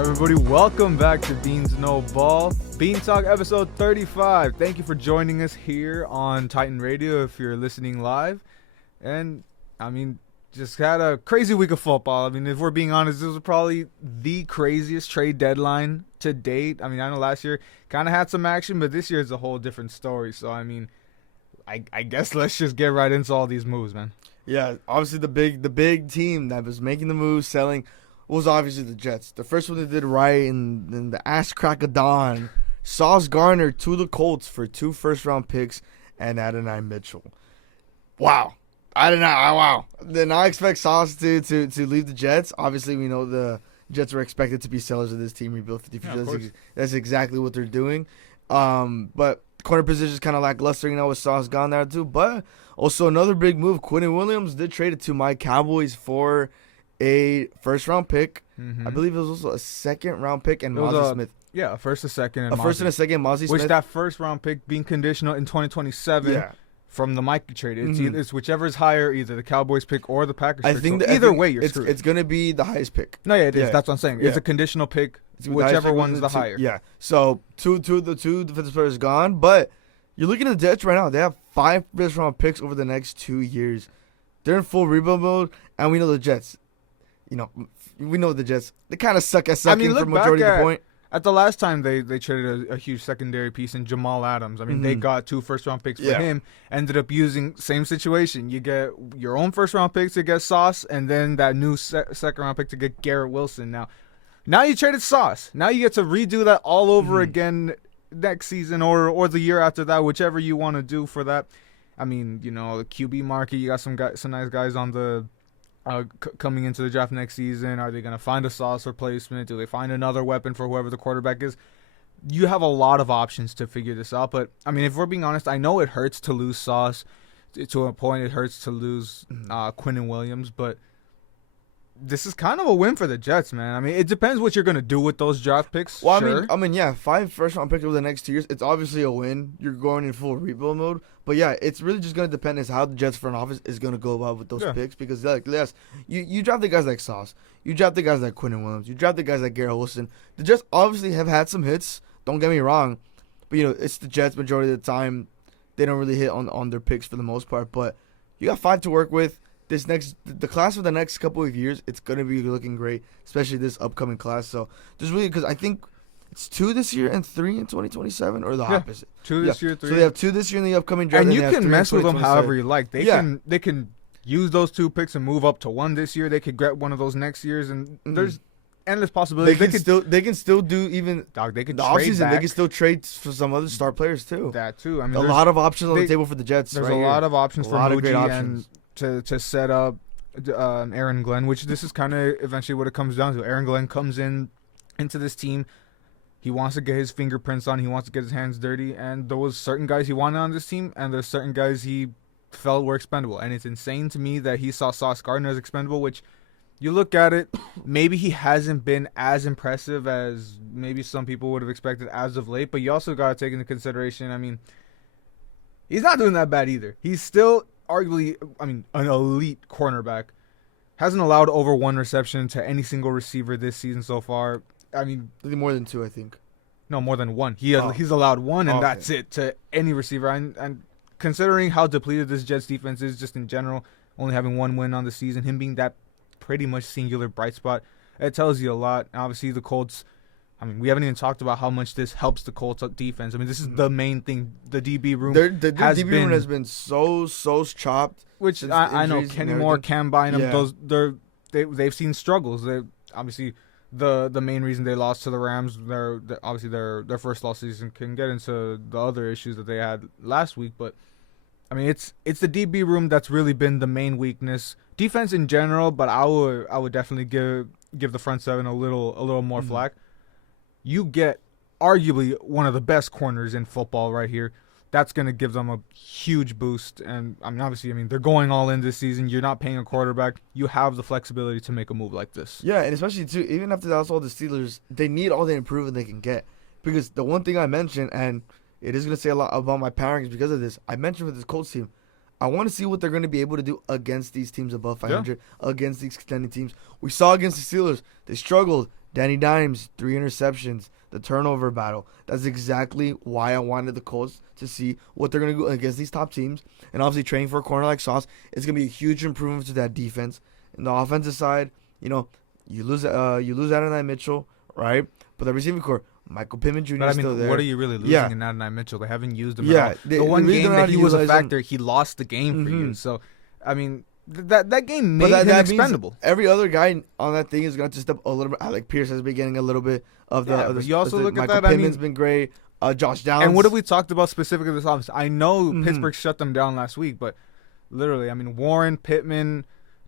Everybody, welcome back to Beans No Ball. Bean Talk episode 35. Thank you for joining us here on Titan Radio if you're listening live. And, just had a crazy week of football. If we're being honest, this was probably the craziest trade deadline to date. I know last year kind of had some action, but this year is a whole different story. So, I guess let's just get right into all these moves, man. Yeah, obviously the big team that was making the moves, selling, was obviously the Jets. The first one they did right in the ass crack of dawn. Sauce Gardner to the Colts for 2 first-round picks and Adonai Mitchell. Wow. Wow. Did not expect Sauce to leave the Jets. Obviously, we know the Jets were expected to be sellers of this team, rebuild 50 futures. That's exactly what they're doing. But corner position is kind of lackluster, with Sauce gone there too. But also another big move, Quinnen Williams did trade it to my Cowboys for a first-round pick. Mm-hmm. I believe it was also a second-round pick and Mozzie Smith. Yeah, a first, a second, and first and a second, Mozzie Smith. Which that first-round pick being conditional in 2027 from the Mikey trade. It's whichever is higher, either the Cowboys pick or the Packers pick. Either way, you're screwed. It's going to be the highest pick. No, yeah, it is. That's what I'm saying. Yeah. It's a conditional pick, whichever one's the higher. Yeah. So two defensive players gone, but you're looking at the Jets right now. They have 5 first-round picks over the next 2 years. They're in full rebuild mode, and we know the Jets. We know the Jets. They kind of suck at sucking for majority of the point. At the last time they traded a huge secondary piece in Jamal Adams. They got 2 first-round picks for him. Ended up using same situation. You get your own first-round picks to get Sauce, and then that new second-round pick to get Garrett Wilson. Now you traded Sauce. Now you get to redo that all over again next season or the year after that, whichever you want to do for that. The QB market, you got some nice guys on the coming into the draft next season. Are they going to find a Sauce replacement? Do they find another weapon for whoever the quarterback is? You have a lot of options to figure this out. But, if we're being honest, I know it hurts to lose Sauce. To a point, it hurts to lose Quinnen Williams. But this is kind of a win for the Jets, man. It depends what you're going to do with those draft picks. Well, sure. 5 first-round picks over the next 2 years. It's obviously a win. You're going in full rebuild mode. But, yeah, it's really just going to depend on how the Jets front office is going to go about with those picks. Because, you draft the guys like Sauce. You draft the guys like Quinnen Williams. You draft the guys like Garrett Wilson. The Jets obviously have had some hits. Don't get me wrong. But, it's the Jets majority of the time. They don't really hit on their picks for the most part. But you got 5 to work with. The class for the next couple of years, it's going to be looking great, especially this upcoming class. So, just really, because I think it's 2 this year and 3 in 2027, or the opposite. 2 this year, 3. So they have 2 this year in the upcoming draft. And you can mess with them however you like. They can use those 2 picks and move up to 1 this year. They could get one of those next years, and there's endless possibilities. They can still do even they can the trade offseason. back. They can still trade for some other star players too. That too. A lot of options on the table for the Jets. There's a lot of options for Moji options. And to set up Aaron Glenn, which this is kind of eventually what it comes down to. Aaron Glenn comes into this team. He wants to get his fingerprints on. He wants to get his hands dirty. And there was certain guys he wanted on this team, and there's certain guys he felt were expendable. And it's insane to me that he saw Sauce Gardner as expendable, which you look at it, maybe he hasn't been as impressive as maybe some people would have expected as of late. But you also got to take into consideration, he's not doing that bad either. He's still arguably, an elite cornerback. Hasn't allowed over 1 reception to any single receiver this season so far. More than 2, I think. No, more than 1. He's allowed 1, and that's it to any receiver. And considering how depleted this Jets defense is just in general, only having 1 win on the season, him being that pretty much singular bright spot, it tells you a lot. Obviously, the Colts, we haven't even talked about how much this helps the Colts defense. This is the main thing. The DB room the DB room has been so chopped. Which I know Kenny Moore, Cam Bynum, they've seen struggles. They obviously the main reason they lost to the Rams, their first loss season, can get into the other issues that they had last week. But it's the DB room that's really been the main weakness. Defense in general, but I would definitely give the front seven a little more flack. You get arguably one of the best corners in football right here. That's going to give them a huge boost. And, obviously, they're going all in this season. You're not paying a quarterback. You have the flexibility to make a move like this. Yeah, and especially, too, even after that's all the Steelers, they need all the improvement they can get. Because the one thing I mentioned, and it is going to say a lot about my power rankings because of this, I mentioned with this Colts team, I want to see what they're going to be able to do against these teams above 500, against these extended teams. We saw against the Steelers, they struggled. Danny Dimes, 3 interceptions, the turnover battle. That's exactly why I wanted the Colts to see what they're going to do against these top teams. And obviously, training for a corner like Sauce is going to be a huge improvement to that defense. And the offensive side, you lose Adonai Mitchell, right? But the receiving core, Michael Pittman Jr. is still there. What are you really losing in Adonai Mitchell? They haven't used him at all. The one game that he was a factor, him. he lost the game for you. So, I mean, that game made him expendable. Every other guy on that thing is going to step a little bit. Alec Pierce has been getting a little bit of the. You also look at Michael that. Pittman's been great. Josh Downs. And what have we talked about specifically this offense? I know Pittsburgh shut them down last week, but literally, I mean, Warren, Pittman,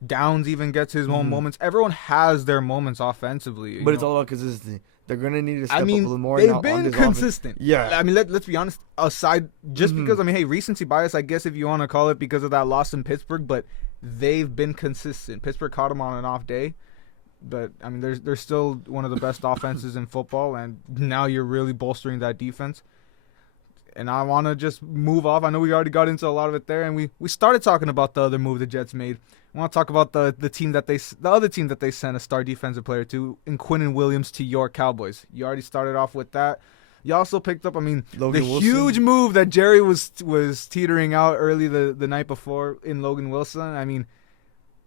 Downs even gets his own moments. Everyone has their moments offensively. But it's all about consistency. They're going to need to step up a little more. They've been consistent. Yeah. I mean, let's be honest. Aside, just because, I mean, hey, recency bias, I guess if you want to call it because of that loss in Pittsburgh, but they've been consistent. Pittsburgh caught them on an off day. But, I mean, they're still one of the best offenses in football, and now you're really bolstering that defense. And I want to just move off. I know we already got into a lot of it there, and we started talking about the other move the Jets made. I want to talk about the other team that they sent a star defensive player to, in Quinnen Williams to your Cowboys. You already started off with that. You also picked up, I mean, Logan the Wilson. huge move that Jerry was teetering out early the night before in Logan Wilson. I mean,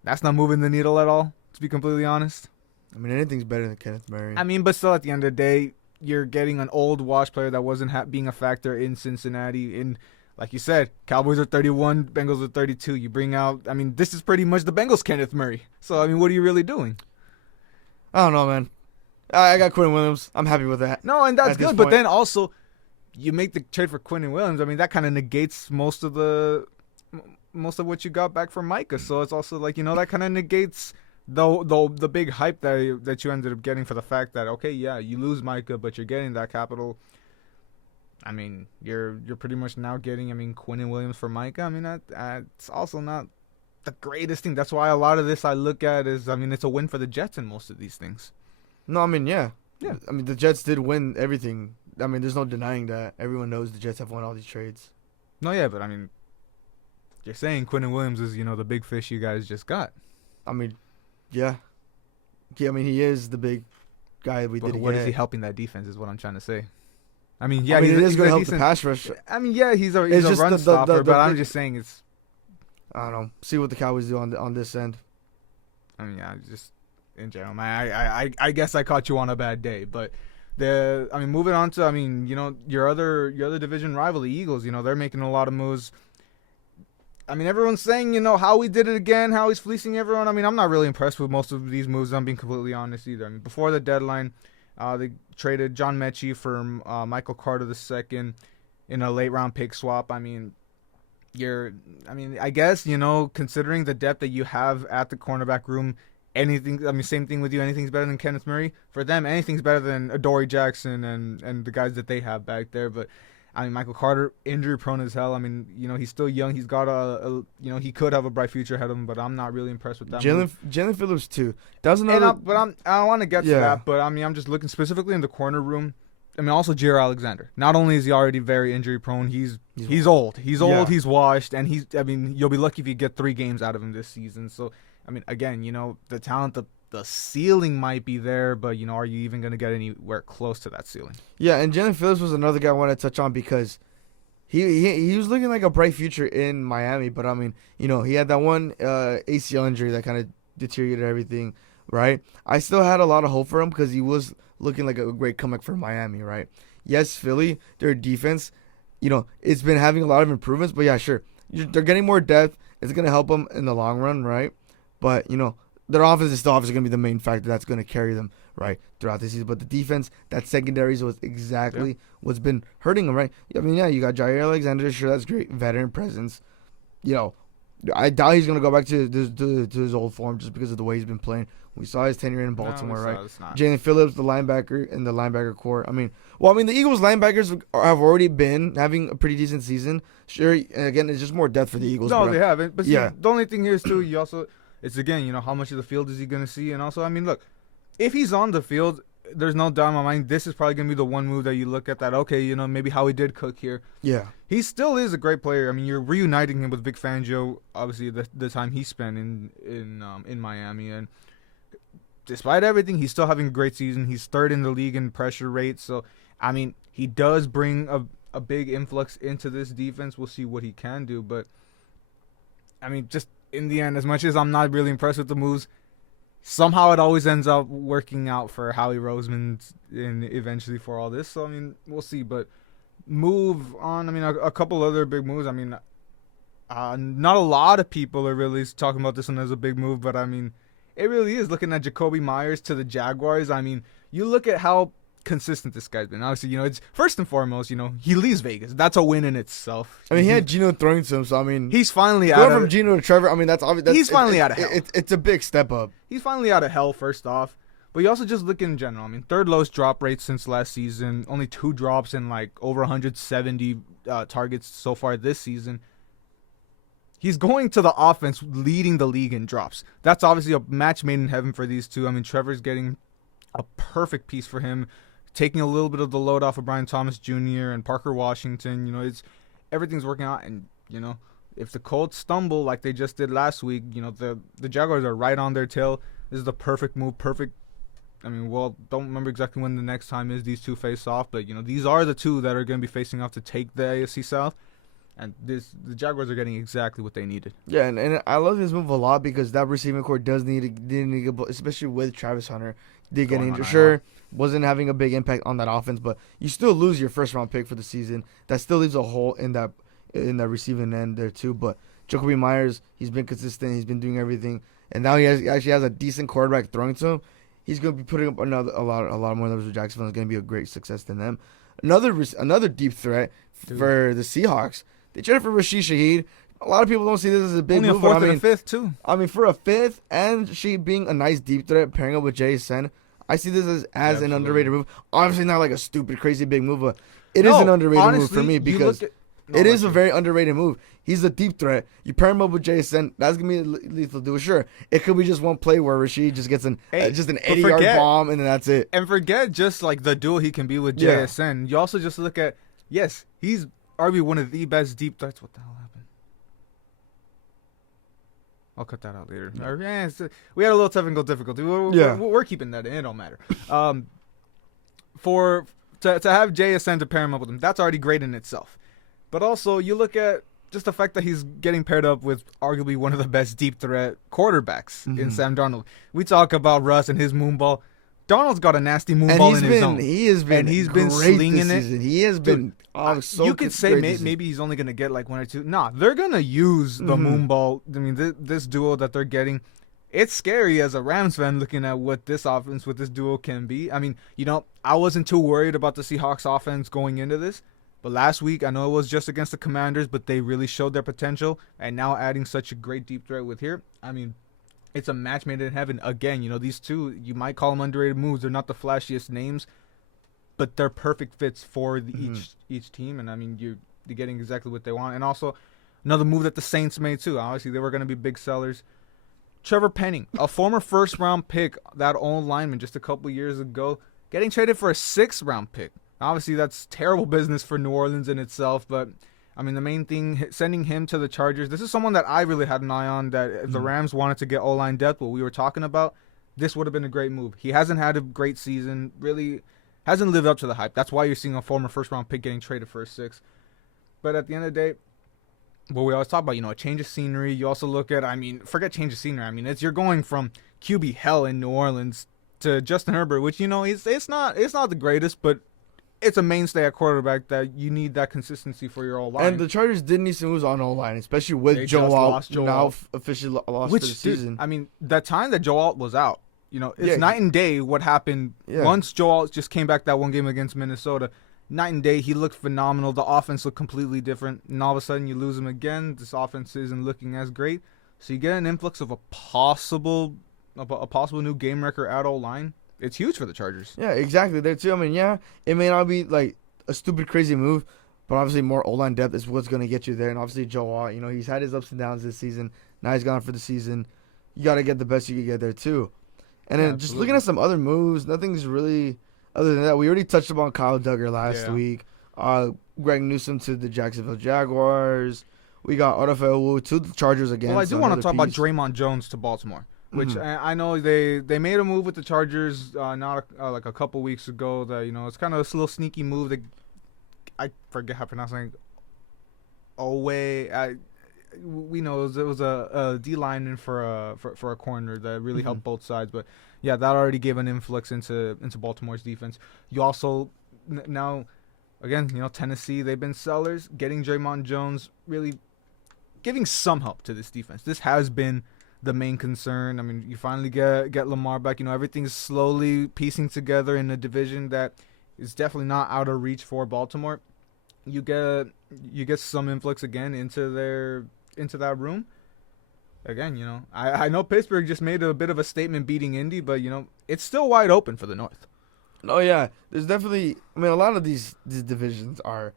that's not moving the needle at all, to be completely honest. I mean, anything's better than Kenneth Murray. I mean, but still, at the end of the day, you're getting an old wash player that wasn't being a factor in Cincinnati. In, like you said, Cowboys are 31, Bengals are 32. You bring out, I mean, this is pretty much the Bengals' Kenneth Murray. So, I mean, what are you really doing? I don't know, man. I got Quinnen Williams. I'm happy with that. No, and that's good. But then also, you make the trade for Quinnen Williams. I mean, that kind of negates most of what you got back from Micah. So it's also like, that kind of negates the big hype that you ended up getting for the fact that, okay, yeah, you lose Micah, but you're getting that capital. I mean, you're pretty much now getting, Quinnen Williams for Micah. I mean, that's also not the greatest thing. That's why a lot of this I look at is, it's a win for the Jets in most of these things. No, I mean, yeah. Yeah. I mean, the Jets did win everything. I mean, there's no denying that. Everyone knows the Jets have won all these trades. No, yeah, but, you're saying Quinnen Williams is, the big fish you guys just got. I mean, yeah. I mean, he is the big guy we did. What is he helping that defense is what I'm trying to say. I mean, it is going to help the pass rush. I mean, yeah, he's a run stopper, but I'm just saying it's. I don't know. See what the Cowboys do on this end. I mean, yeah, just in general, man. I guess I caught you on a bad day, but moving on to your other division rival, the Eagles. They're making a lot of moves. Everyone's saying, how he did it again, how he's fleecing everyone. I'm not really impressed with most of these moves, I'm being completely honest either. Before the deadline, they traded John Mechie for Michael Carter II in a late-round pick swap. I guess, considering the depth that you have at the cornerback room, same thing with you, anything's better than Kenneth Murray. For them, anything's better than Adoree Jackson and the guys that they have back there, but Michael Carter, injury prone as hell. He's still young. He's got he could have a bright future ahead of him, but I'm not really impressed with that. Jalen Phillips too. That's another. I want to get to that, but I'm just looking specifically in the corner room. Also Jaire Alexander. Not only is he already very injury prone, he's old. He's old. He's washed, and you'll be lucky if you get 3 games out of him this season. So again, the talent, the ceiling might be there, but are you even going to get anywhere close to that ceiling? Yeah, and Jalen Phillips was another guy I want to touch on because he was looking like a bright future in Miami, but he had that one ACL injury that kind of deteriorated everything, right? I still had a lot of hope for him because he was looking like a great comeback for Miami, right? Yes, Philly, their defense, it's been having a lot of improvements, but yeah, sure, they're getting more depth. It's going to help them in the long run, right? But their offense is still obviously going to be the main factor that's going to carry them, right, throughout the season. But the defense, that secondaries was exactly what's been hurting them, right? You got Jaire Alexander. Sure, that's great. Veteran presence. I doubt he's going to go back to his old form just because of the way he's been playing. We saw his tenure in Baltimore, right? Jalen Phillips, the linebacker, and the linebacker core. The Eagles linebackers have already been having a pretty decent season. Sure, again, it's just more depth for the Eagles. No, they haven't. But the only thing here is, too, you also... It's, again, how much of the field is he going to see? And also, look, if he's on the field, there's no doubt in my mind this is probably going to be the one move that you look at that, okay, maybe how he did cook here. Yeah. He still is a great player. You're reuniting him with Vic Fangio, obviously, the time he spent in Miami. And despite everything, he's still having a great season. He's third in the league in pressure rate. So, I mean, he does bring a big influx into this defense. We'll see what he can do. But, I mean, just in the end, as much as I'm not really impressed with the moves, somehow it always ends up working out for Howie Roseman and eventually for all this. So, I mean, we'll see. But move on. I mean, a couple other big moves. I mean, not a lot of people are really talking about this one as a big move, but I mean, it really is. Looking at Jacoby Myers to the Jaguars, I mean, you look at how consistent this guy's been. Obviously, it's first and foremost, he leaves Vegas. That's a win in itself. I mean, he had Geno throwing to him, so I mean, he's finally going from Geno to Trevor. I mean, that's obvious. He's finally out of hell. It's a big step up. He's finally out of hell. First off. But you also just look in general. I mean, third lowest drop rate since last season. Only 2 drops in like over 170 targets so far this season. He's going to the offense leading the league in drops. That's obviously a match made in heaven for these two. I mean, Trevor's getting a perfect piece for him, taking a little bit of the load off of Brian Thomas Jr. and Parker Washington. Everything's working out. And, if the Colts stumble like they just did last week, the Jaguars are right on their tail. This is the perfect move, I mean, don't remember exactly when the next time is these two face off, but, these are the two that are going to be facing off to take the AFC South, and the Jaguars are getting exactly what they needed. Yeah, and I love this move a lot because that receiving core does need to, especially with Travis Hunter. Did get injured. Sure, wasn't having a big impact on that offense, but you still lose your first-round pick for the season. That still leaves a hole in that receiving end there, too, but Jacoby Myers, he's been consistent, he's been doing everything, and now he actually has a decent quarterback throwing to him. He's going to be putting up a lot more numbers with Jacksonville. It's going to be a great success to them. Another deep threat for the Seahawks. They traded for Rashid Shaheed. A lot of people don't see this as a big move. Only a fourth and a fifth, too. I mean, for a fifth and Shaheed being a nice deep threat, pairing up with JSN, I see this as an underrated move. Obviously not like a stupid, crazy big move, but it is an underrated move for me because it is a very underrated move. He's a deep threat. You pair him up with JSN, that's going to be a lethal duo. Sure, it could be just one play where Rashid just gets an 80-yard bomb, and then that's it. And forget just like the duo he can be with JSN. You also just look at, yes, he's arguably one of the best deep threats. What the hell happened? I'll cut that out later. Yeah. We had a little technical difficulty. We're keeping that in. It don't matter. To have JSN to pair him up with him, that's already great in itself. But also, you look at just the fact that he's getting paired up with arguably one of the best deep threat quarterbacks in Sam Darnold. We talk about Russ and his moonball. Darnold's got a nasty moonball in his own. He's been slinging it. He has been so you could say maybe he's only going to get like 1 or 2. Nah, they're going to use the moonball. I mean, this duo that they're getting, it's scary as a Rams fan looking at what this offense with this duo can be. I mean, I wasn't too worried about the Seahawks offense going into this. But last week, I know it was just against the Commanders, but they really showed their potential. And now adding such a great deep threat with here, I mean, it's a match made in heaven. Again, these two, you might call them underrated moves. They're not the flashiest names, but they're perfect fits for each team. And, I mean, you're getting exactly what they want. And also, another move that the Saints made, too. Obviously, they were going to be big sellers. Trevor Penning, a former first-round pick, that old lineman just a couple years ago, getting traded for a 6th-round pick. Obviously, that's terrible business for New Orleans in itself, but, I mean, the main thing, sending him to the Chargers, this is someone that I really had an eye on, that if the Rams wanted to get O-line depth, what we were talking about, this would have been a great move. He hasn't had a great season, really hasn't lived up to the hype. That's why you're seeing a former first-round pick getting traded for a 6th. But at the end of the day, what we always talk about, a change of scenery. You also look at, forget change of scenery. You're going from QB hell in New Orleans to Justin Herbert, which, it's not the greatest, but it's a mainstay at quarterback that you need that consistency for your O-line. And the Chargers did need some moves on O-line, especially with Joe Alt now officially lost for the season. The time that Joe Alt was out, it's night and day what happened once Joe Alt just came back that one game against Minnesota. Night and day, he looked phenomenal. The offense looked completely different. And all of a sudden, you lose him again. This offense isn't looking as great. So you get an influx of a possible new game wrecker at O-line. It's huge for the Chargers. Yeah, exactly. There too. It may not be like a stupid, crazy move, but obviously more O-line depth is what's going to get you there. And obviously Joe Alt, he's had his ups and downs this season. Now he's gone for the season. You got to get the best you can get there too. And then just looking at some other moves, nothing's really other than that. We already touched upon Kyle Duggar last week. Greg Newsome to the Jacksonville Jaguars. We got Odafe Owusu to the Chargers again. Well, I do want to talk about Draymond Jones to Baltimore. which I know they made a move with the Chargers not like a couple weeks ago. That it's kind of a little sneaky move. That I forget how to pronounce it. Owe. We know it was a D lineman for a corner that really helped both sides. But yeah, that already gave an influx into Baltimore's defense. You also now, again, Tennessee, they've been sellers. Getting Draymond Jones really giving some help to this defense. This has been the main concern. I mean, you finally get Lamar back. Everything's slowly piecing together in a division that is definitely not out of reach for Baltimore. You get some influx again into that room. Again, I know Pittsburgh just made a bit of a statement beating Indy, but it's still wide open for the North. Oh yeah, there's definitely. I mean, a lot of these divisions are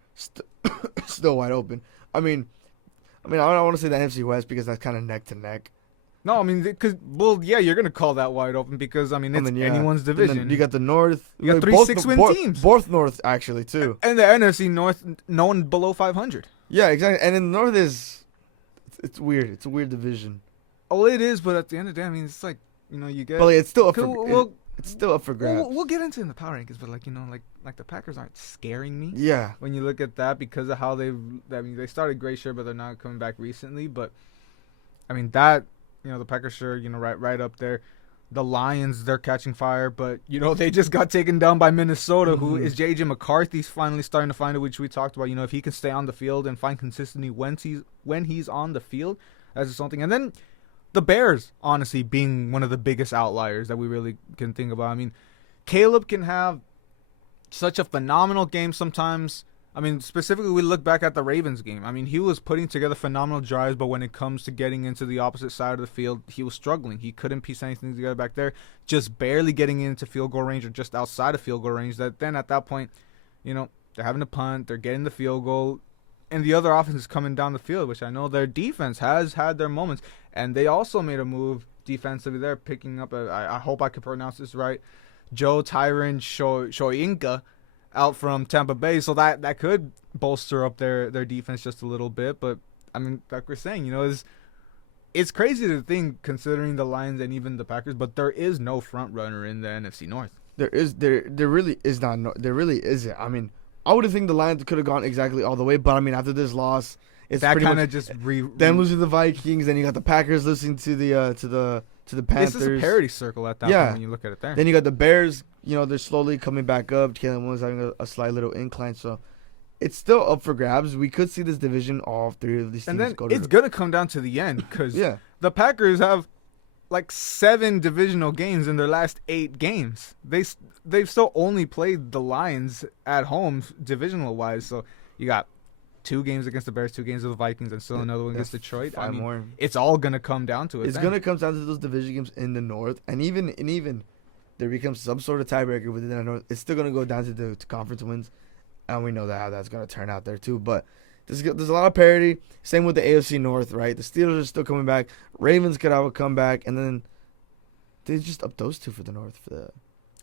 still wide open. I mean, I don't want to say the NFC West because that's kind of neck to neck. No, I mean, you're gonna call that wide open because it's anyone's division. You got the North. You got 3 6-win teams. Both North actually too. And the NFC North, no one below 500. Yeah, exactly. And in the North it's weird. It's a weird division. Oh, it is. But at the end of the day, I mean, it's like you get. But it's still up for. It's still up for grabs. We'll get into it in the power rankings, but like the Packers aren't scaring me. Yeah. When you look at that, because of how they started great, sure, but they're not coming back recently. But I mean that the Packers are right up there. The Lions, they're catching fire, but they just got taken down by Minnesota, who is JJ McCarthy's finally starting to find it, which we talked about. If he can stay on the field and find consistency when he's on the field, that's something. And then the Bears, honestly, being one of the biggest outliers that we really can think about. I mean, Caleb can have such a phenomenal game sometimes. I mean, specifically, we look back at the Ravens game. I mean, he was putting together phenomenal drives, but when it comes to getting into the opposite side of the field, he was struggling. He couldn't piece anything together back there, just barely getting into field goal range or just outside of field goal range. That then at that point, they're having to punt, they're getting the field goal, and the other offense is coming down the field, which I know their defense has had their moments. And they also made a move defensively there, picking up, I hope I can pronounce this right, Joe Tyron Shoyinka out from Tampa Bay. So that could bolster up their defense just a little bit. But, I mean, like we're saying, it's crazy to think considering the Lions and even the Packers, but there is no front runner in the NFC North. There really is not. There really isn't. I mean, I would have think the Lions could have gone exactly all the way, but I mean, after this loss, it's that pretty kind of much just them losing to the Vikings. Then you got the Packers losing to the Panthers. This is a parity circle at that point when you look at it there. Then you got the Bears. They're slowly coming back up. Kalen Williams having a slight little incline, so it's still up for grabs. We could see this division, all three of these teams and then go to. It's gonna come down to the end because the Packers have like 7 divisional games in their last 8 games. They've still only played the Lions at home divisional wise. So you got 2 games against the Bears, 2 games with the Vikings, and still another one against Detroit. 5 more. It's all gonna come down to it. It's gonna come down to those division games in the North, and even there becomes some sort of tiebreaker within the North. It's still gonna go down to conference wins, and we know how that's gonna turn out there too. But there's a lot of parity. Same with the AFC North, right? The Steelers are still coming back. Ravens could have a comeback, and then they just up those 2 for the North.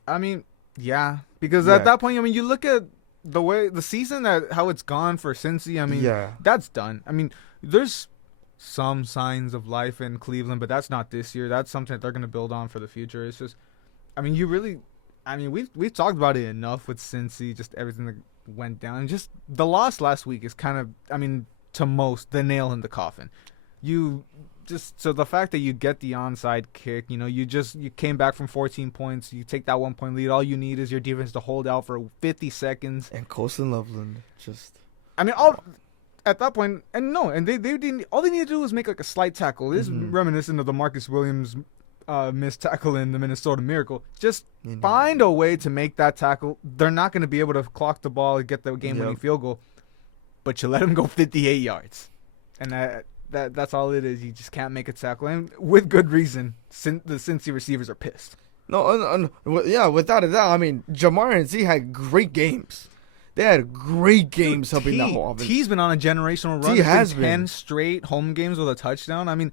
I mean, yeah, because at that point, I mean, you look at the way the season how it's gone for Cincy. I mean, that's done. I mean, there's some signs of life in Cleveland, but that's not this year. That's something that they're gonna build on for the future. It's just, I mean, we've talked about it enough with Cincy, just everything that went down. And just the loss last week is kind of, I mean, to most, the nail in the coffin. So the fact that you get the onside kick, you came back from 14 points, you take that 1-point lead. All you need is your defense to hold out for 50 seconds. And Colson Loveland I mean, at that point, and they didn't. All they need to do was make like a slight tackle. This is reminiscent of the Marcus Williams missed tackle in the Minnesota Miracle. Just find a way to make that tackle. They're not going to be able to clock the ball and get the game-winning field goal, but you let them go 58 yards, and that's all it is. You just can't make a tackle, and with good reason. The Cincy receivers are pissed. No, without a doubt. I mean, Jamar and Z had great games. They had great games helping that whole offense. T's been on a generational run. T has been 10 straight home games with a touchdown. I mean,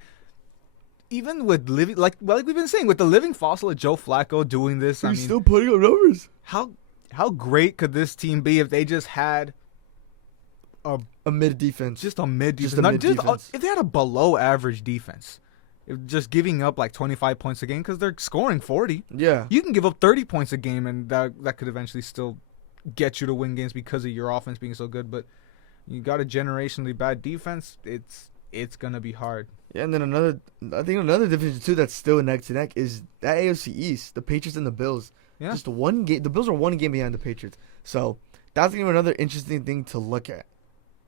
even with like we've been saying, with the living fossil of Joe Flacco doing this, he's still putting up numbers. How great could this team be if they just had a mid defense? Just a mid defense. If they had a below average defense, just giving up like 25 points a game because they're scoring 40. Yeah. You can give up 30 points a game, and that could eventually still get you to win games because of your offense being so good. But you got a generationally bad defense. It's gonna be hard. Yeah, and then another division too that's still neck to neck is that AFC East, the Patriots and the Bills. Yeah. Just one game. The Bills are one game behind the Patriots, so that's gonna be another interesting thing to look at.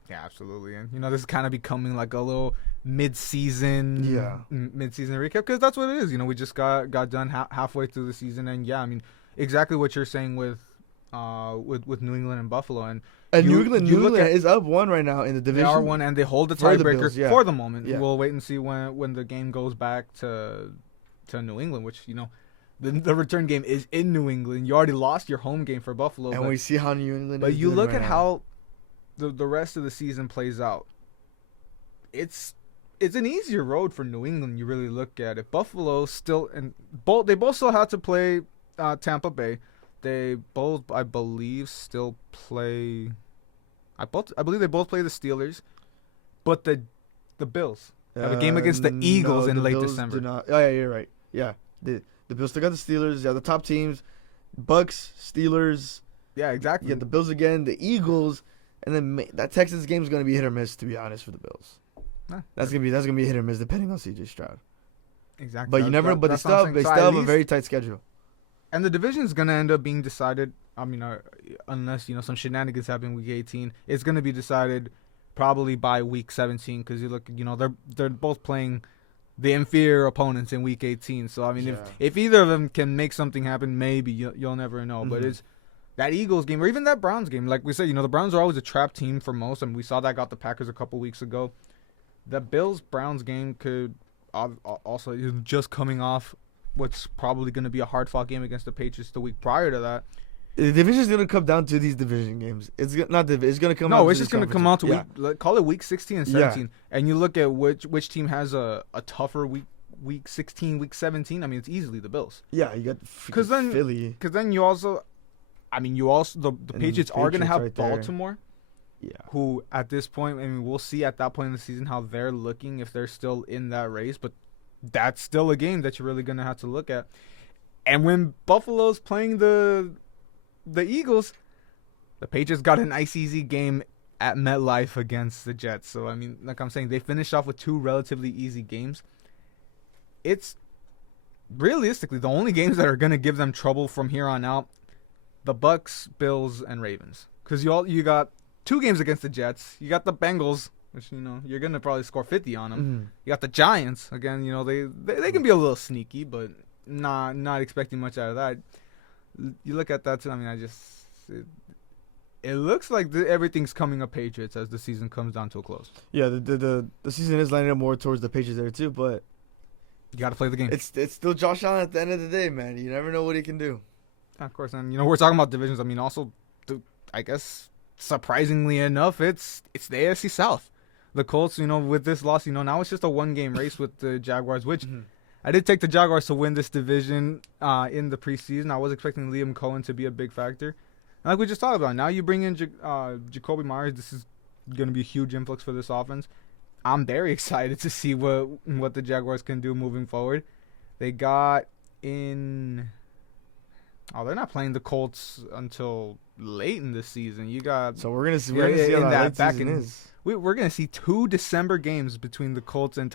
Yeah, absolutely. And this is kind of becoming like a little mid-season recap because that's what it is. We just got done halfway through the season, and yeah, I mean exactly what you're saying with New England and Buffalo, and New England is up one right now in the division. They are one, and they hold the tiebreaker for the moment. Yeah. We'll wait and see when the game goes back to New England, which the return game is in New England. You already lost your home game for Buffalo, and we see how New England. But is you look right at now. how the rest of the season plays out. It's an easier road for New England. You really look at it. Buffalo still they both still have to play Tampa Bay. They both, I believe, still play. I believe they both play the Steelers, but the Bills have a game against the Eagles in late Bills December. Do not. Oh yeah, you're right. Yeah, the Bills still got the Steelers. Yeah, the top teams, Bucks, Steelers. Yeah, exactly. You get the Bills again, the Eagles, and then that Texans game is going to be hit or miss. To be honest, for the Bills, that's gonna be hit or miss depending on CJ Stroud. Exactly. But you never. But they still have a very tight schedule. And the division is going to end up being decided. I mean, unless some shenanigans happen in week 18, it's going to be decided probably by week 17 because you look, they're both playing the inferior opponents in week 18. So I mean, if either of them can make something happen, maybe you'll never know. Mm-hmm. But it's that Eagles game or even that Browns game. Like we said, the Browns are always a trap team for most, and we saw that got the Packers a couple weeks ago. The Bills-Browns game could also just coming off what's probably going to be a hard-fought game against the Patriots the week prior to that. The division's going to come down to these division games. It's going to come. No, it's just going to come out to call it week 16 and 17, and you look at which team has a tougher week 16, week 17. I mean, it's easily the Bills. Yeah, you got Philly. Because then you also, the Patriots are going to have right Baltimore. Yeah. Who at this point, I mean, we'll see at that point in the season how they're looking if they're still in that race, but that's still a game that you're really going to have to look at. And when Buffalo's playing the Eagles, the Patriots got a nice easy game at MetLife against the Jets. So, I mean, like I'm saying, they finished off with two relatively easy games. It's realistically the only games that are going to give them trouble from here on out, the Bucks, Bills, and Ravens. Because you got two games against the Jets. You got the Bengals, which, you're going to probably score 50 on them. Mm-hmm. You got the Giants. Again, they can be a little sneaky, but not expecting much out of that. You look at that, too. I mean, it looks like everything's coming up Patriots as the season comes down to a close. Yeah, the season is lining up more towards the Patriots there, too, but you got to play the game. It's still Josh Allen at the end of the day, man. You never know what he can do. Yeah, of course. And, we're talking about divisions. I mean, also, I guess, surprisingly enough, it's the AFC South. The Colts, with this loss, now it's just a one-game race with the Jaguars, which I did take the Jaguars to win this division in the preseason. I was expecting Liam Cohen to be a big factor. And like we just talked about, now you bring in Jacoby Myers. This is going to be a huge influx for this offense. I'm very excited to see what the Jaguars can do moving forward. They got in... Oh, they're not playing the Colts until late in the season. So we're gonna see how that season is. We're gonna see 2 December games between the Colts and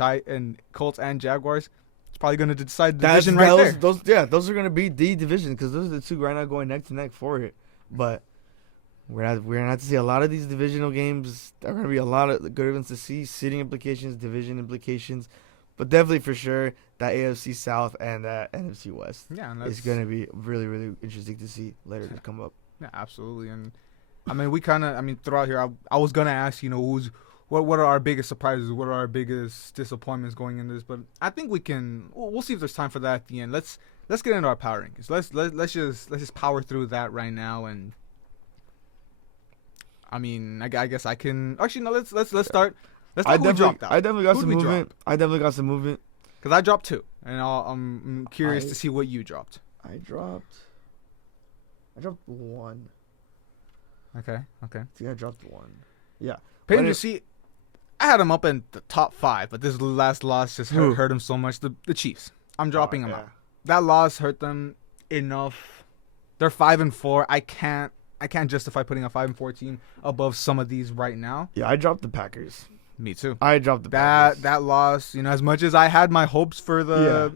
Jaguars. It's probably gonna decide the division there. Those are gonna be the division because those are the two right now going neck to neck for it. But we're gonna have to see a lot of these divisional games. There are gonna be a lot of good events to see, seeding implications, division implications. But definitely for sure, that AFC South and that NFC West is going to be really, really interesting to see later to come up. Yeah, absolutely. And, I mean, throughout here, I was going to ask, what are our biggest surprises? What are our biggest disappointments going in this? But I think we'll see if there's time for that at the end. Let's get into our power rankings. Let's just power through that right now. And, I mean, I guess I can. Actually, no. Let's start. I definitely got some movement. Because I dropped 2, and I'm curious to see what you dropped. I dropped 1. Okay. I think I dropped 1. Yeah. Peyton, you see, I had them up in the top 5, but this last loss just hurt them so much. The Chiefs. I'm dropping them out. That loss hurt them enough. They're 5-4. I can't justify putting a 5-4 team above some of these right now. Yeah, I dropped the Packers. Me too. I dropped the Packers. That loss, as much as I had my hopes for the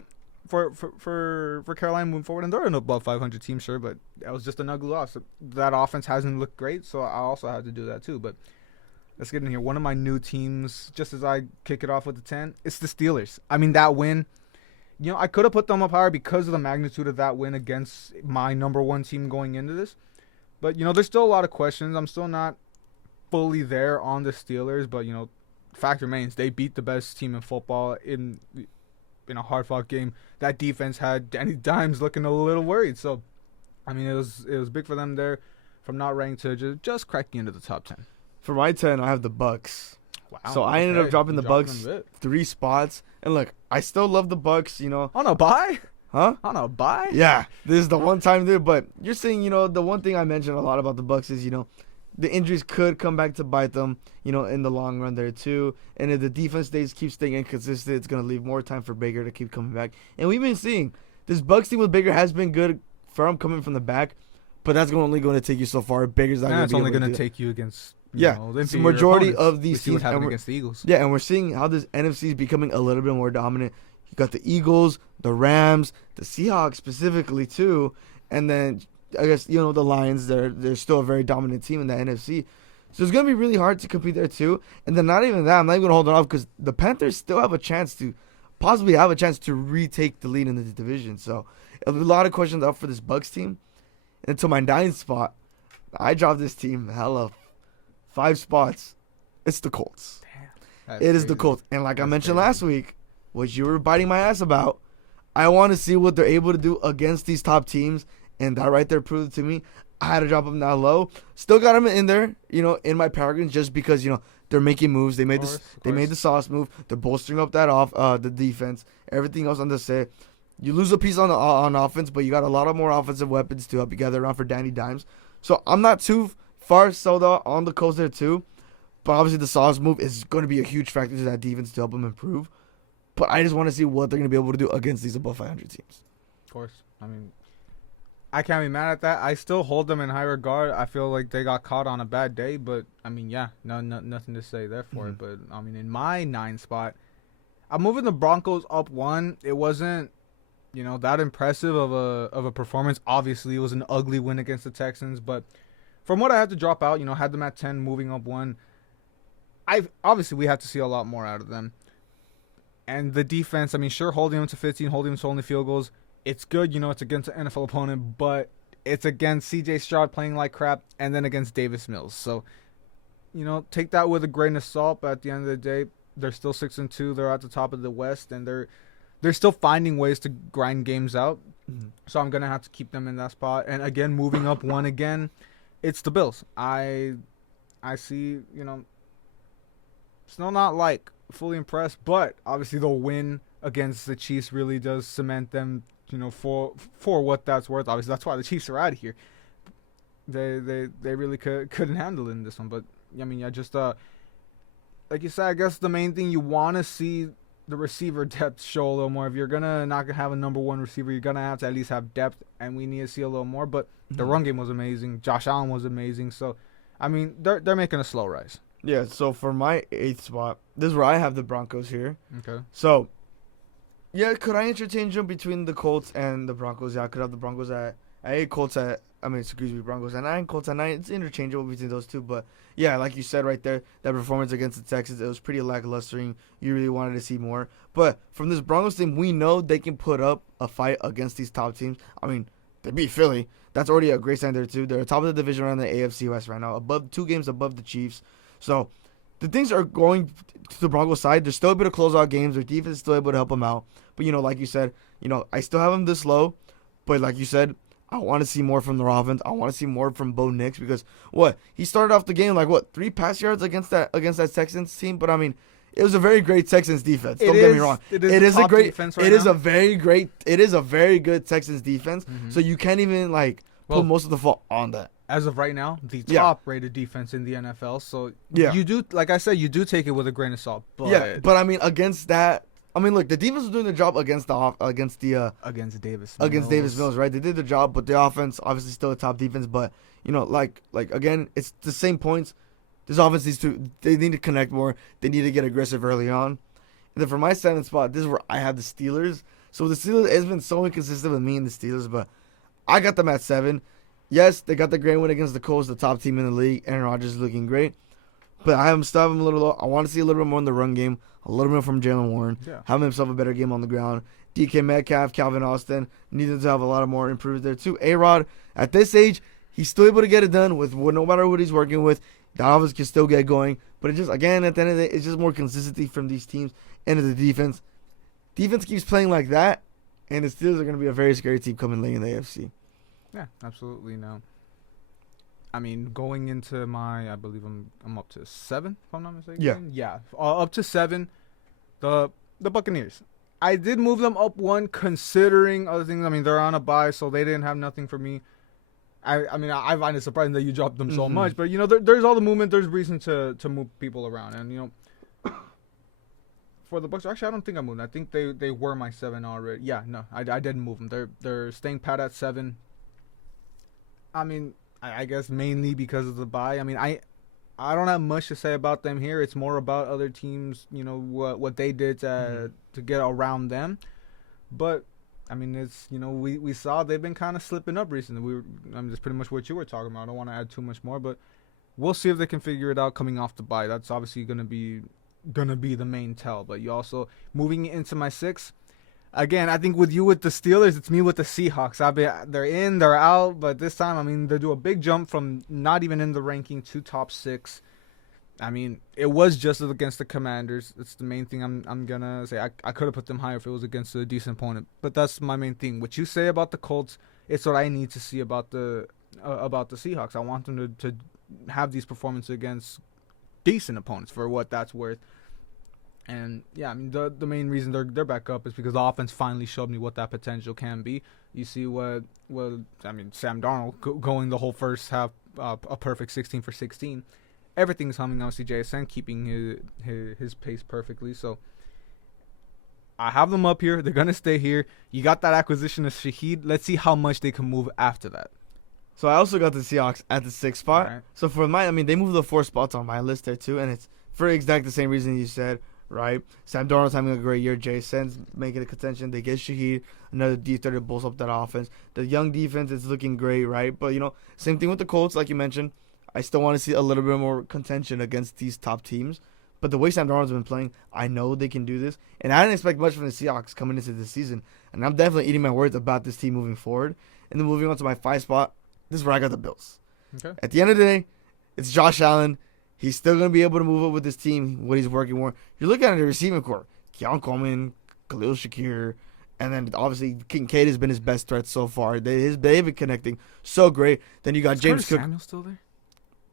for Carolina moving forward, and they're an above 500 team, sure, but that was just an ugly loss. That offense hasn't looked great, so I also had to do that too. But let's get in here. One of my new teams, just as I kick it off with the 10, it's the Steelers. I mean, that win, I could have put them up higher because of the magnitude of that win against my number 1 team going into this. But, there's still a lot of questions. I'm still not fully there on the Steelers, but, fact remains, they beat the best team in football in a hard-fought game. That defense had Danny Dimes looking a little worried. So, I mean, it was big for them there from not ranked to just cracking into the top 10. For my 10, I have the Bucks. Wow. So I ended up dropping the Bucks 3 spots. And look, I still love the Bucks, On a bye? Huh? On a bye? Yeah. This is the one time there. But you're saying, the one thing I mentioned a lot about the Bucks is, the injuries could come back to bite them, in the long run there too. And if the defense keeps staying inconsistent, it's going to leave more time for Baker to keep coming back. And we've been seeing this Bucks team with Baker has been good for him coming from the back, but that's only going to take you so far. Baker's not going to be only able going to take you against the majority of these teams. What happened against the Eagles? Yeah, and we're seeing how this NFC is becoming a little bit more dominant. You got the Eagles, the Rams, the Seahawks specifically too, and then I guess, the Lions, they're still a very dominant team in the NFC. So it's going to be really hard to compete there too. And then not even that, I'm not even going to hold it off because the Panthers still have a chance to retake the lead in the division. So a lot of questions up for this Bucks team. And until my 9th spot, I dropped this team 5 spots. It's the Colts. Damn, it is the Colts. And like I mentioned last week, what you were biting my ass about, I want to see what they're able to do against these top teams. And that right there proved it to me. I had to drop them that low. Still got them in there, in my power rankings just because, they're making moves. They made the Sauce move. They're bolstering up the defense. Everything else on the set. You lose a piece on offense, but you got a lot of more offensive weapons to help you gather around for Danny Dimes. So I'm not too far sold out on the Colts there too. But obviously the Sauce move is going to be a huge factor to that defense to help them improve. But I just want to see what they're going to be able to do against these above 500 teams. Of course. I mean, I can't be mad at that. I still hold them in high regard. I feel like they got caught on a bad day, but I mean, nothing to say there for it. But I mean, in my 9 spot, I'm moving the Broncos up 1. It wasn't, that impressive of a performance. Obviously, it was an ugly win against the Texans, but from what I had to drop out, had them at 10, moving up 1. Obviously we have to see a lot more out of them. And the defense, I mean, sure, holding them to 15, holding them to only field goals. It's good, it's against an NFL opponent, but it's against C.J. Stroud playing like crap and then against Davis Mills. So, take that with a grain of salt, but at the end of the day, they're still 6-2. They're at the top of the West, and they're still finding ways to grind games out. Mm-hmm. So I'm going to have to keep them in that spot. And again, moving up 1 again, it's the Bills. I see, still not like fully impressed, but obviously the win against the Chiefs really does cement them, for what that's worth. Obviously, that's why the Chiefs are out of here. They really couldn't handle it in this one. But I mean, just like you said, I guess the main thing you want to see the receiver depth show a little more. If you're not gonna have a number 1 receiver, you're gonna have to at least have depth, and we need to see a little more. But the run game was amazing. Josh Allen was amazing. So, I mean, they're making a slow rise. Yeah. So for my 8th spot, this is where I have the Broncos here. Okay. So. Yeah, could I interchange them between the Colts and the Broncos? Yeah, I could have the Broncos at 8, Broncos at 9, Colts at 9. It's interchangeable between those two. But, yeah, like you said right there, that performance against the Texans, it was pretty lackluster. You really wanted to see more. But from this Broncos team, we know they can put up a fight against these top teams. I mean, they beat Philly. That's already a great sign there, too. They're top of the division around the AFC West right now, 2 games above the Chiefs. So, the things are going to the Broncos side. They're still able to close out games. Their defense is still able to help them out. But, like you said, I still have them this low. But like you said, I want to see more from their offense. I want to see more from Bo Nix because, he started off the game 3 pass yards against that Texans team. But, I mean, it was a very great Texans defense. Don't get me wrong. It is a great defense right now. It is a very good Texans defense. Mm-hmm. So you can't even, put most of the fault on that. as of right now, the Yeah. top-rated defense in the NFL. So Yeah. you do, like I said, you do take it with a grain of salt. But Yeah, but I mean, against that, I mean, look, the defense was doing their job against against Davis Mills, right? They did the job, but the offense obviously still a top defense. But you know, like again, it's the same points. This offense they need to connect more. They need to get aggressive early on. And then for my 7th spot, this is where I have the Steelers. So the Steelers has been so inconsistent with me and the Steelers, but I got them at 7. Yes, they got the great win against the Colts, the top team in the league. Aaron Rodgers is looking great, but I have them a little low. I want to see a little bit more in the run game, a little bit from Jalen Warren, having himself a better game on the ground. DK Metcalf, Calvin Austin, needed to have a lot of more improvements there too. A-Rod, at this age, he's still able to get it done with no matter what he's working with. The offense can still get going, but it just, again, at the end of the day, it's just more consistency from these teams and the defense. Defense keeps playing like that, and the Steelers are going to be a very scary team coming late in the AFC. Yeah, absolutely. No. I mean, going into I believe I'm up to 7, if I'm not mistaken. Yeah, up to 7. The Buccaneers. I did move them up 1, considering other things. I mean, they're on a bye, so they didn't have nothing for me. I mean, I find it surprising that you dropped them so much, but you know, there's all the movement. There's reason to move people around, and you know, for the Bucs, actually, I don't think I moved. I think they were my 7 already. Yeah, no, I didn't move them. They're staying pat at 7. I mean, I guess mainly because of the bye. I mean, I don't have much to say about them here. It's more about other teams, you know, what they did to get around them. But I mean, it's, you know, we saw they've been kind of slipping up recently. That's pretty much what you were talking about. I don't want to add too much more, but we'll see if they can figure it out coming off the bye. That's obviously gonna be the main tell. But you also moving into my 6. Again, I think with you with the Steelers, it's me with the Seahawks. They're in, they're out, but this time, I mean, they do a big jump from not even in the ranking to top 6. I mean, it was just against the Commanders. That's the main thing I'm gonna say. I could have put them higher if it was against a decent opponent, but that's my main thing. What you say about the Colts, it's what I need to see about the Seahawks. I want them to have these performances against decent opponents for what that's worth. And yeah, I mean the main reason they're back up is because the offense finally showed me what that potential can be. You see what I mean, Sam Darnold going the whole first half, a perfect 16 for 16. Everything's humming. Obviously, JSN keeping his pace perfectly. So I have them up here. They're gonna stay here. You got that acquisition of Shaheed. Let's see how much they can move after that. So I also got the Seahawks at the 6th spot. Right. So for I mean, they moved the 4 spots on my list there too, and it's for exactly the same reason you said. Right, Sam Darnold's having a great year. Jason's making a contention. They get Shaheed, another D3 to bolster up that offense. The young defense is looking great, right? But you know, same thing with the Colts, like you mentioned. I still want to see a little bit more contention against these top teams. But the way Sam Darnold's been playing, I know they can do this. And I didn't expect much from the Seahawks coming into this season. And I'm definitely eating my words about this team moving forward. And then moving on to my 5 spot, this is where I got the Bills. Okay. At the end of the day, it's Josh Allen. He's still going to be able to move up with this team, what he's working for. You're looking at the receiving core. Keon Coleman, Khalil Shakir, and then obviously Kincaid has been his best threat so far. They've been connecting so great. Then you got James Curtis Cook. Samuel still there?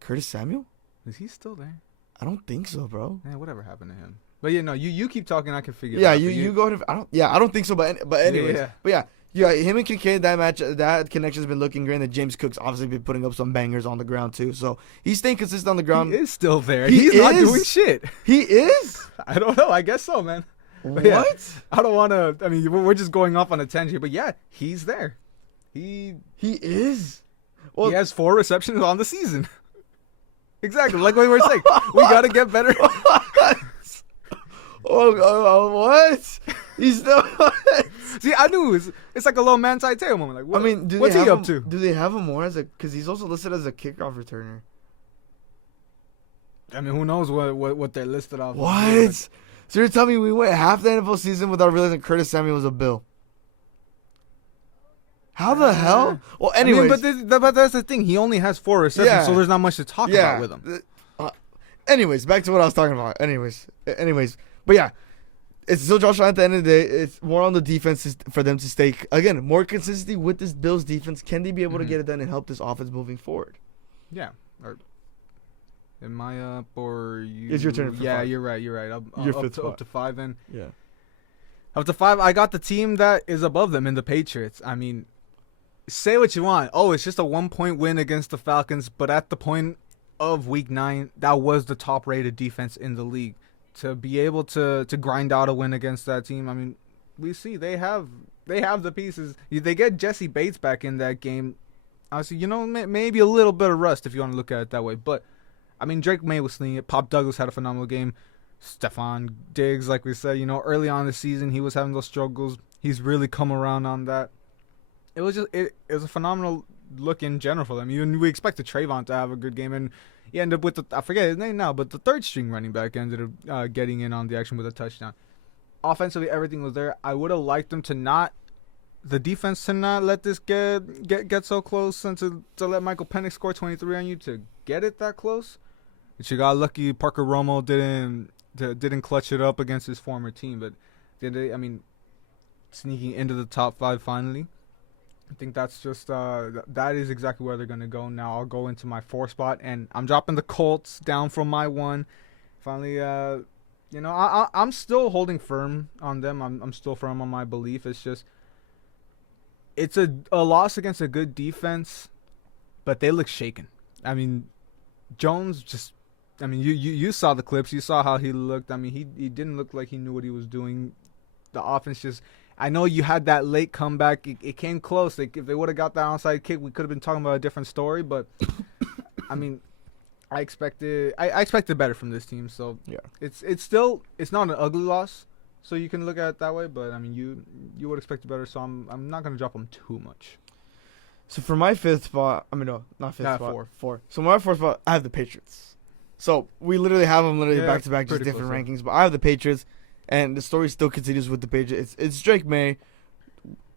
Curtis Samuel? Is he still there? I don't think so, bro. Man, whatever happened to him? But yeah, no, you keep talking. I can figure. Yeah, it out. you go to. I don't think so. But anyways, Yeah. But yeah, him and Kincaid, that connection's been looking great. And then James Cook's obviously been putting up some bangers on the ground too. So he's staying consistent on the ground. He is still there. He's not doing shit. He is. I don't know. I guess so, man. But What? yeah, I don't want to. I mean, we're just going off on a tangent, but yeah, he's there. He is. Well, He has 4 receptions on the season. Exactly, like we were saying, we gotta get better. what? He's still. See, I knew it's like a little man tight tail moment. Like, what, I mean, what's he up to? Do they have him more because he's also listed as a kickoff returner? I mean, who knows what they're listed off? What? So you're telling me we went half the NFL season without realizing Curtis Samuel was a Bill? How the hell? Well, anyways. I mean, but that's the thing. He only has 4 receptions, so there's not much to talk about with him. Anyways, back to what I was talking about. Anyways, but yeah, it's still Josh Allen at the end of the day. It's more on the defense for them to stay again more consistency with this Bills defense. Can they be able to get it done and help this offense moving forward? Yeah. Am I up or you? It's your turn. For 5. You're right. You're right. Your up 5th spot. up to 5 then. Yeah. Up to 5, I got the team that is above them in the Patriots. I mean, say what you want. Oh, it's just a 1-point win against the Falcons, but at the point of Week 9, that was the top-rated defense in the league. To be able to grind out a win against that team, I mean, we see they have the pieces. They get Jesse Bates back in that game. Obviously, maybe a little bit of rust if you want to look at it that way. But, I mean, Drake May was slinging it. Pop Douglas had a phenomenal game. Stephon Diggs, like we said, early on in the season, he was having those struggles. He's really come around on that. It was a phenomenal look in general for them. We expected Trayvon to have a good game, and he ended up with I forget his name now, but the third string running back ended up getting in on the action with a touchdown. Offensively, everything was there. I would have liked them the defense to not let this get so close, and to let Michael Penix score 23 on you to get it that close. But you got lucky. Parker Romo didn't clutch it up against his former team, but sneaking into the top 5 finally. I think that's just that is exactly where they're gonna go. Now I'll go into my 4 spot, and I'm dropping the Colts down from my 1. Finally, I'm still holding firm on them. I'm still firm on my belief. It's just it's a loss against a good defense, but they look shaken. I mean, Jones just. I mean, you saw the clips. You saw how he looked. I mean, he didn't look like he knew what he was doing. The offense just. I know you had that late comeback. It came close. If they would have got that onside kick, we could have been talking about a different story. But I mean, I expected better from this team. So yeah, it's not an ugly loss. So you can look at it that way. But I mean, you would expect better. So I'm not gonna drop them too much. So for my 5th spot, no, not 5th spot, 4. So my 4th spot, I have the Patriots. So we literally have them back to back, just different rankings. But I have the Patriots. And the story still continues with the Patriots. It's Drake May,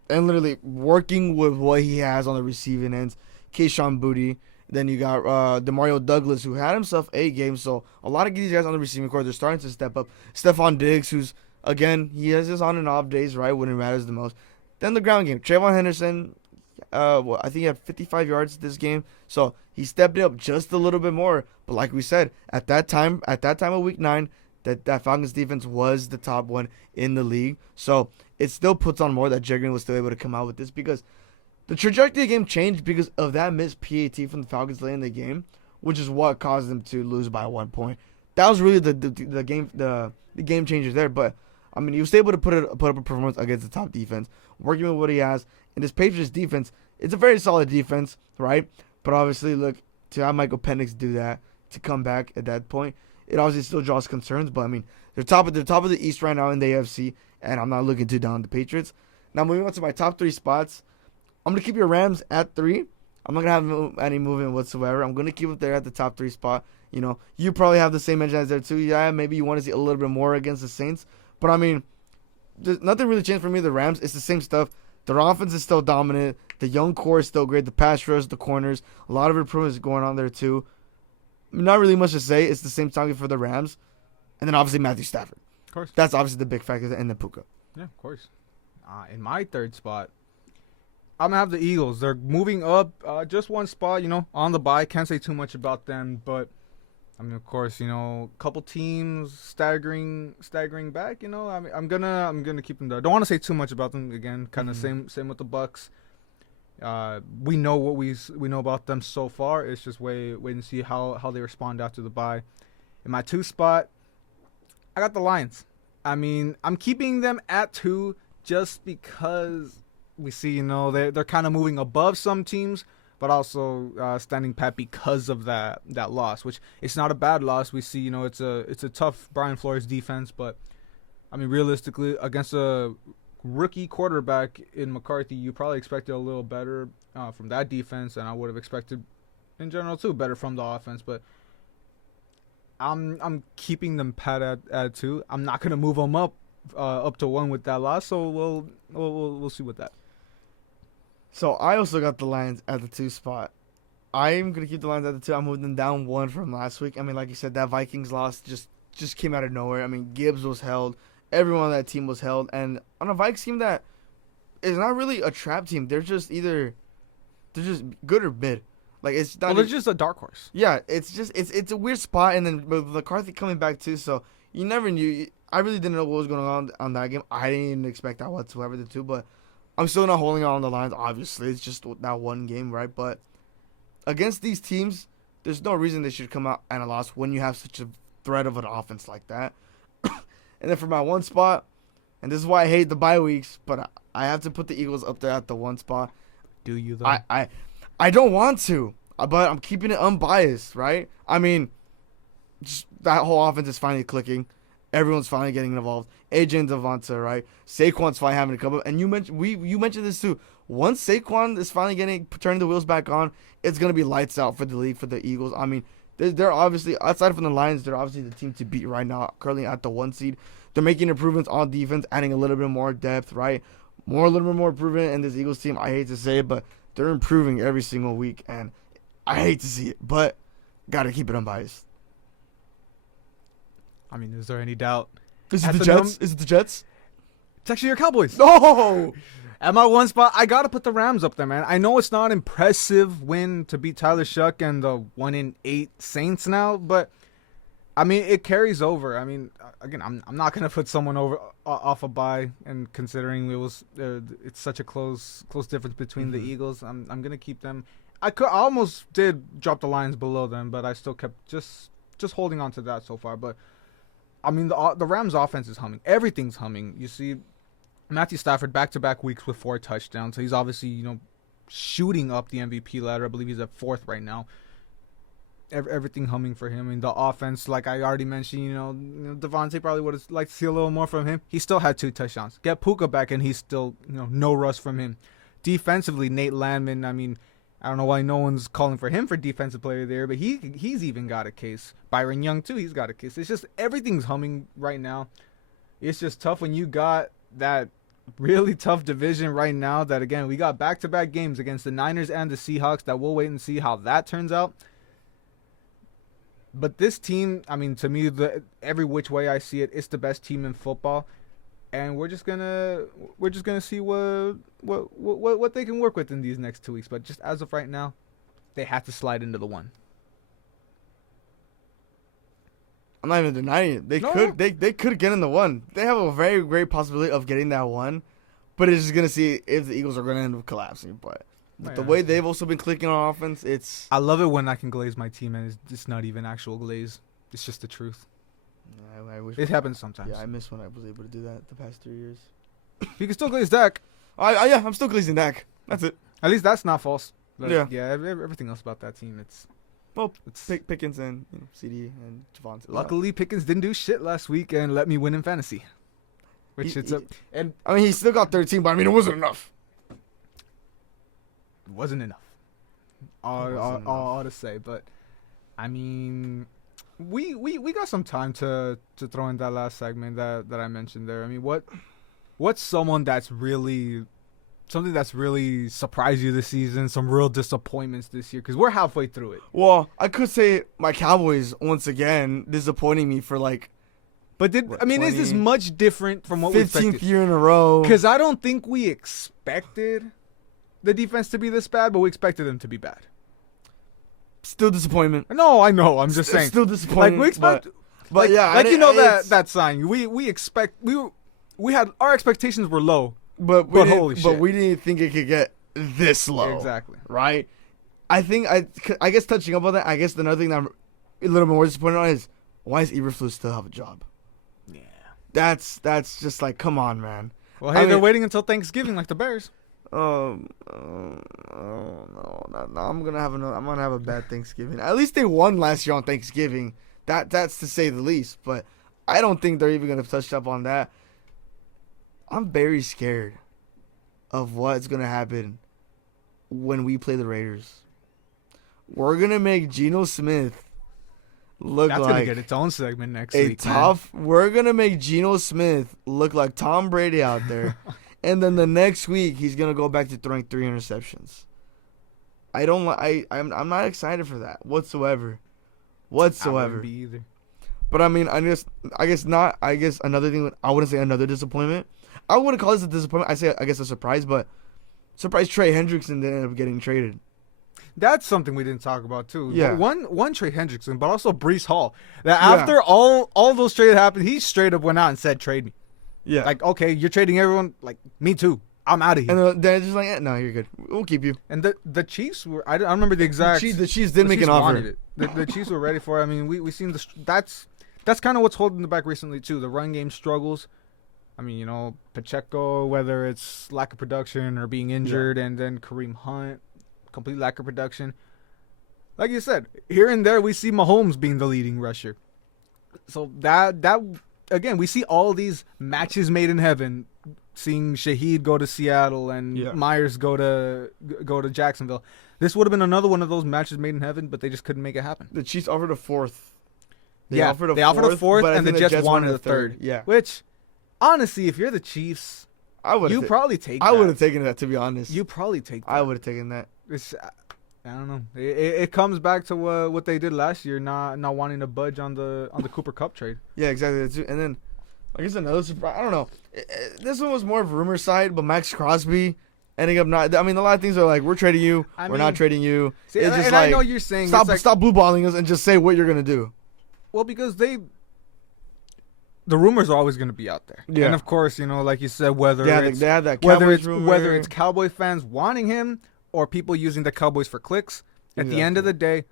and literally working with what he has on the receiving ends. Kayshon Boutte. Then you got Demario Douglas, who had himself a game. So a lot of these guys on the receiving court, they're starting to step up. Stephon Diggs, who's, again, he has his on and off days, right, when it matters the most. Then the ground game. Trayvon Henderson, I think he had 55 yards this game. So he stepped it up just a little bit more. But like we said, at that time of Week 9, that Falcons defense was the top one in the league. So it still puts on more that Jerry Green was still able to come out with this, because the trajectory of the game changed because of that missed PAT from the Falcons late in the game, which is what caused them to lose by 1 point. That was really the game changers there. But I mean, he was able to put up a performance against the top defense, working with what he has. And this Patriots defense, it's a very solid defense, right? But obviously, look, to have Michael Penix do that, to come back at that point, it obviously still draws concerns. But I mean, they're top of the East right now in the AFC, and I'm not looking too down on the Patriots. Now moving on to my top 3 spots, I'm gonna keep your Rams at 3. I'm not gonna have any movement whatsoever. I'm gonna keep it there at the top 3 spot. You probably have the same edge as there too. Yeah, maybe you want to see a little bit more against the Saints, but I mean, there's nothing really changed for me. The Rams, it's the same stuff. Their offense is still dominant. The young core is still great. The pass rush, the corners, a lot of improvements going on there too. Not really much to say. It's the same target for the Rams. And then obviously Matthew Stafford. Of course. That's obviously the big factor, and the Puka. Yeah, of course. In my 3rd spot, I'm going to have the Eagles. They're moving up just 1 spot, on the bye. Can't say too much about them. But, I mean, of course, a couple teams staggering back, I mean, I'm gonna keep them there. Don't want to say too much about them. Again, kind of same with the Bucks. We know what we know about them so far. It's just wait and see how they respond after the bye. In my 2 spot, I got the Lions. I mean, I'm keeping them at 2 just because we see, they're kind of moving above some teams, but also standing pat because of that loss, which it's not a bad loss. We see, it's a tough Brian Flores defense, but I mean, realistically, against a rookie quarterback in McCarthy, you probably expected a little better from that defense, and I would have expected, in general too, better from the offense. But I'm keeping them pat at 2. I'm not gonna move them up to 1 with that loss, so we'll see with that. So I also got the Lions at the 2 spot. I'm gonna keep the Lions at the 2. I moved them down 1 from last week. I mean, like you said, that Vikings loss just came out of nowhere. I mean, Gibbs was held. Everyone on that team was held, and on a Vikes team that is not really a trap team. They're just good or mid. Like, it's not. Well, they're just a dark horse. Yeah, it's a weird spot, and then with McCarthy coming back too, so you never knew. I really didn't know what was going on that game. I didn't even expect that whatsoever, the 2, but I'm still not holding on the Lions. Obviously, it's just that one game, right? But against these teams, there's no reason they should come out and a loss when you have such a threat of an offense like that. And then for my one spot, and this is why I hate the bye weeks, but I have to put the Eagles up there at the one spot. Do you though? I don't want to, but I'm keeping it unbiased, right? I mean, just that whole offense is finally clicking. Everyone's finally getting involved. AJ and Devonta, right? Saquon's finally having to come up. And you mentioned this too. Once Saquon is finally turning the wheels back on, it's gonna be lights out for the league, for the Eagles. I mean, they're obviously, outside from the Lions, they're obviously the team to beat right now, currently at the 1 seed. They're making improvements on defense, adding a little bit more depth, right? A little bit more improvement in this Eagles team. I hate to say it, but they're improving every single week, and I hate to see it, but gotta keep it unbiased. I mean, is there any doubt? Is it the Jets? Is it the Jets? It's actually your Cowboys. No! At my one spot, I got to put the Rams up there, man. I know it's not an impressive win to beat Tyler Shuck and the 1-8 Saints now, but, I mean, it carries over. I mean, again, I'm not going to put someone over off a bye, and considering it's such a close difference between the Eagles, I'm going to keep them. I almost did drop the Lions below them, but I still kept just holding on to that so far. But, I mean, the Rams' offense is humming. Everything's humming. You see Matthew Stafford back-to-back weeks with 4 touchdowns. So he's obviously, shooting up the MVP ladder. I believe he's at 4th right now. Everything humming for him. I mean, the offense, like I already mentioned, Devontae probably would have liked to see a little more from him. He still had 2 touchdowns. Get Puka back, and he's still, no rust from him. Defensively, Nate Landman, I mean, I don't know why no one's calling for him for Defensive Player there, but he's even got a case. Byron Young, too, he's got a case. It's just everything's humming right now. It's just tough when you got that really tough division right now that, again, we got back-to-back games against the Niners and the Seahawks that we'll wait and see how that turns out. But this team, I mean, to me, every which way I see it, it's the best team in football, and we're just gonna see what they can work with in these next 2 weeks. But just as of right now, they have to slide into the 1. I'm not even denying it. They could get in the 1. They have a very great possibility of getting that 1, but it's just gonna see if the Eagles are gonna end up collapsing. But the way they've also been clicking on offense, I love it when I can glaze my team, and it's not even actual glaze. It's just the truth. I wish it happens sometimes. Yeah, I miss when I was able to do that the past 3 years. You can still glaze Dak. Yeah, I'm still glazing Dak. That's it. At least that's not false. Yeah. Everything else about that team, it's Pickens and CD and Javonte. Luckily, Pickens didn't do shit last week and let me win in fantasy. I mean, he still got 13, but I mean, it wasn't enough. It wasn't enough. All to say, but I mean, we got some time to throw in that last segment that I mentioned there. I mean, what's something that's really surprised you this season? Some real disappointments this year, because we're halfway through it. Well, I could say my Cowboys once again disappointing me for like. But is this much different from what we expected? 15th year in a row. Because I don't think we expected the defense to be this bad, but we expected them to be bad. Still disappointment. No, I know. I'm just saying. Still disappointment. Like we expect, but yeah, that sign. We had our expectations were low, but holy shit. But we didn't think it could get this low. Exactly. Right. I think I guess touching up on that. I guess another thing that I'm a little more disappointed on is why does Eberflus still have a job? Yeah. That's just like, come on, man. Well, hey, they're waiting until Thanksgiving like the Bears. No, I'm gonna have a bad Thanksgiving. At least they won last year on Thanksgiving. That's to say the least. But I don't think they're even gonna touch up on that. I'm very scared of what's gonna happen when we play the Raiders. We're gonna make Geno Smith look That's gonna get its own segment next week. We're gonna make Geno Smith look like Tom Brady out there. And then the next week, he's going to go back to throwing 3 interceptions. I'm not excited for that whatsoever. I wouldn't be either. But I mean, I guess another thing, I wouldn't say another disappointment. I wouldn't call this a disappointment. I guess a surprise, but surprise Trey Hendrickson didn't end up getting traded. That's something we didn't talk about too. Yeah. One Trey Hendrickson, but also Breece Hall. That after all those trades happened, he straight up went out and said, "Trade me." Yeah. Like, okay, you're trading everyone. Like, me too. I'm out of here. And they're just like, no, you're good. We'll keep you. And the Chiefs were. I don't remember the exact. The Chiefs did make Chiefs an wanted offer. it. The Chiefs were ready for it. I mean, we seen that's kind of what's holding them back recently too. The run game struggles. I mean, Pacheco, whether it's lack of production or being injured, and then Kareem Hunt, complete lack of production. Like you said, here and there we see Mahomes being the leading rusher. So that again, we see all these matches made in heaven. Seeing Shaheed go to Seattle and Myers go to Jacksonville. This would have been another one of those matches made in heaven, but they just couldn't make it happen. The Chiefs offered a fourth. They offered a fourth, and the Jets wanted a third. Yeah. Which, honestly, if you're the Chiefs, you probably take that. I would have taken that, to be honest. You probably take that. I would have taken that. I don't know. It comes back to what they did last year, not wanting to budge on the Cooper Kupp trade. Yeah, exactly. And then, I guess another surprise. I don't know. This one was more of a rumor side, but Max Crosby ending up not. I mean, a lot of things are like, we're trading you. We're not trading you. See, it's just like, I know you're saying stop blue balling us and just say what you're gonna do. Well, because the rumors are always going to be out there. Yeah. And of course, like you said, whether it's Cowboy fans wanting him or people using the Cowboys for clicks, at the end of the day,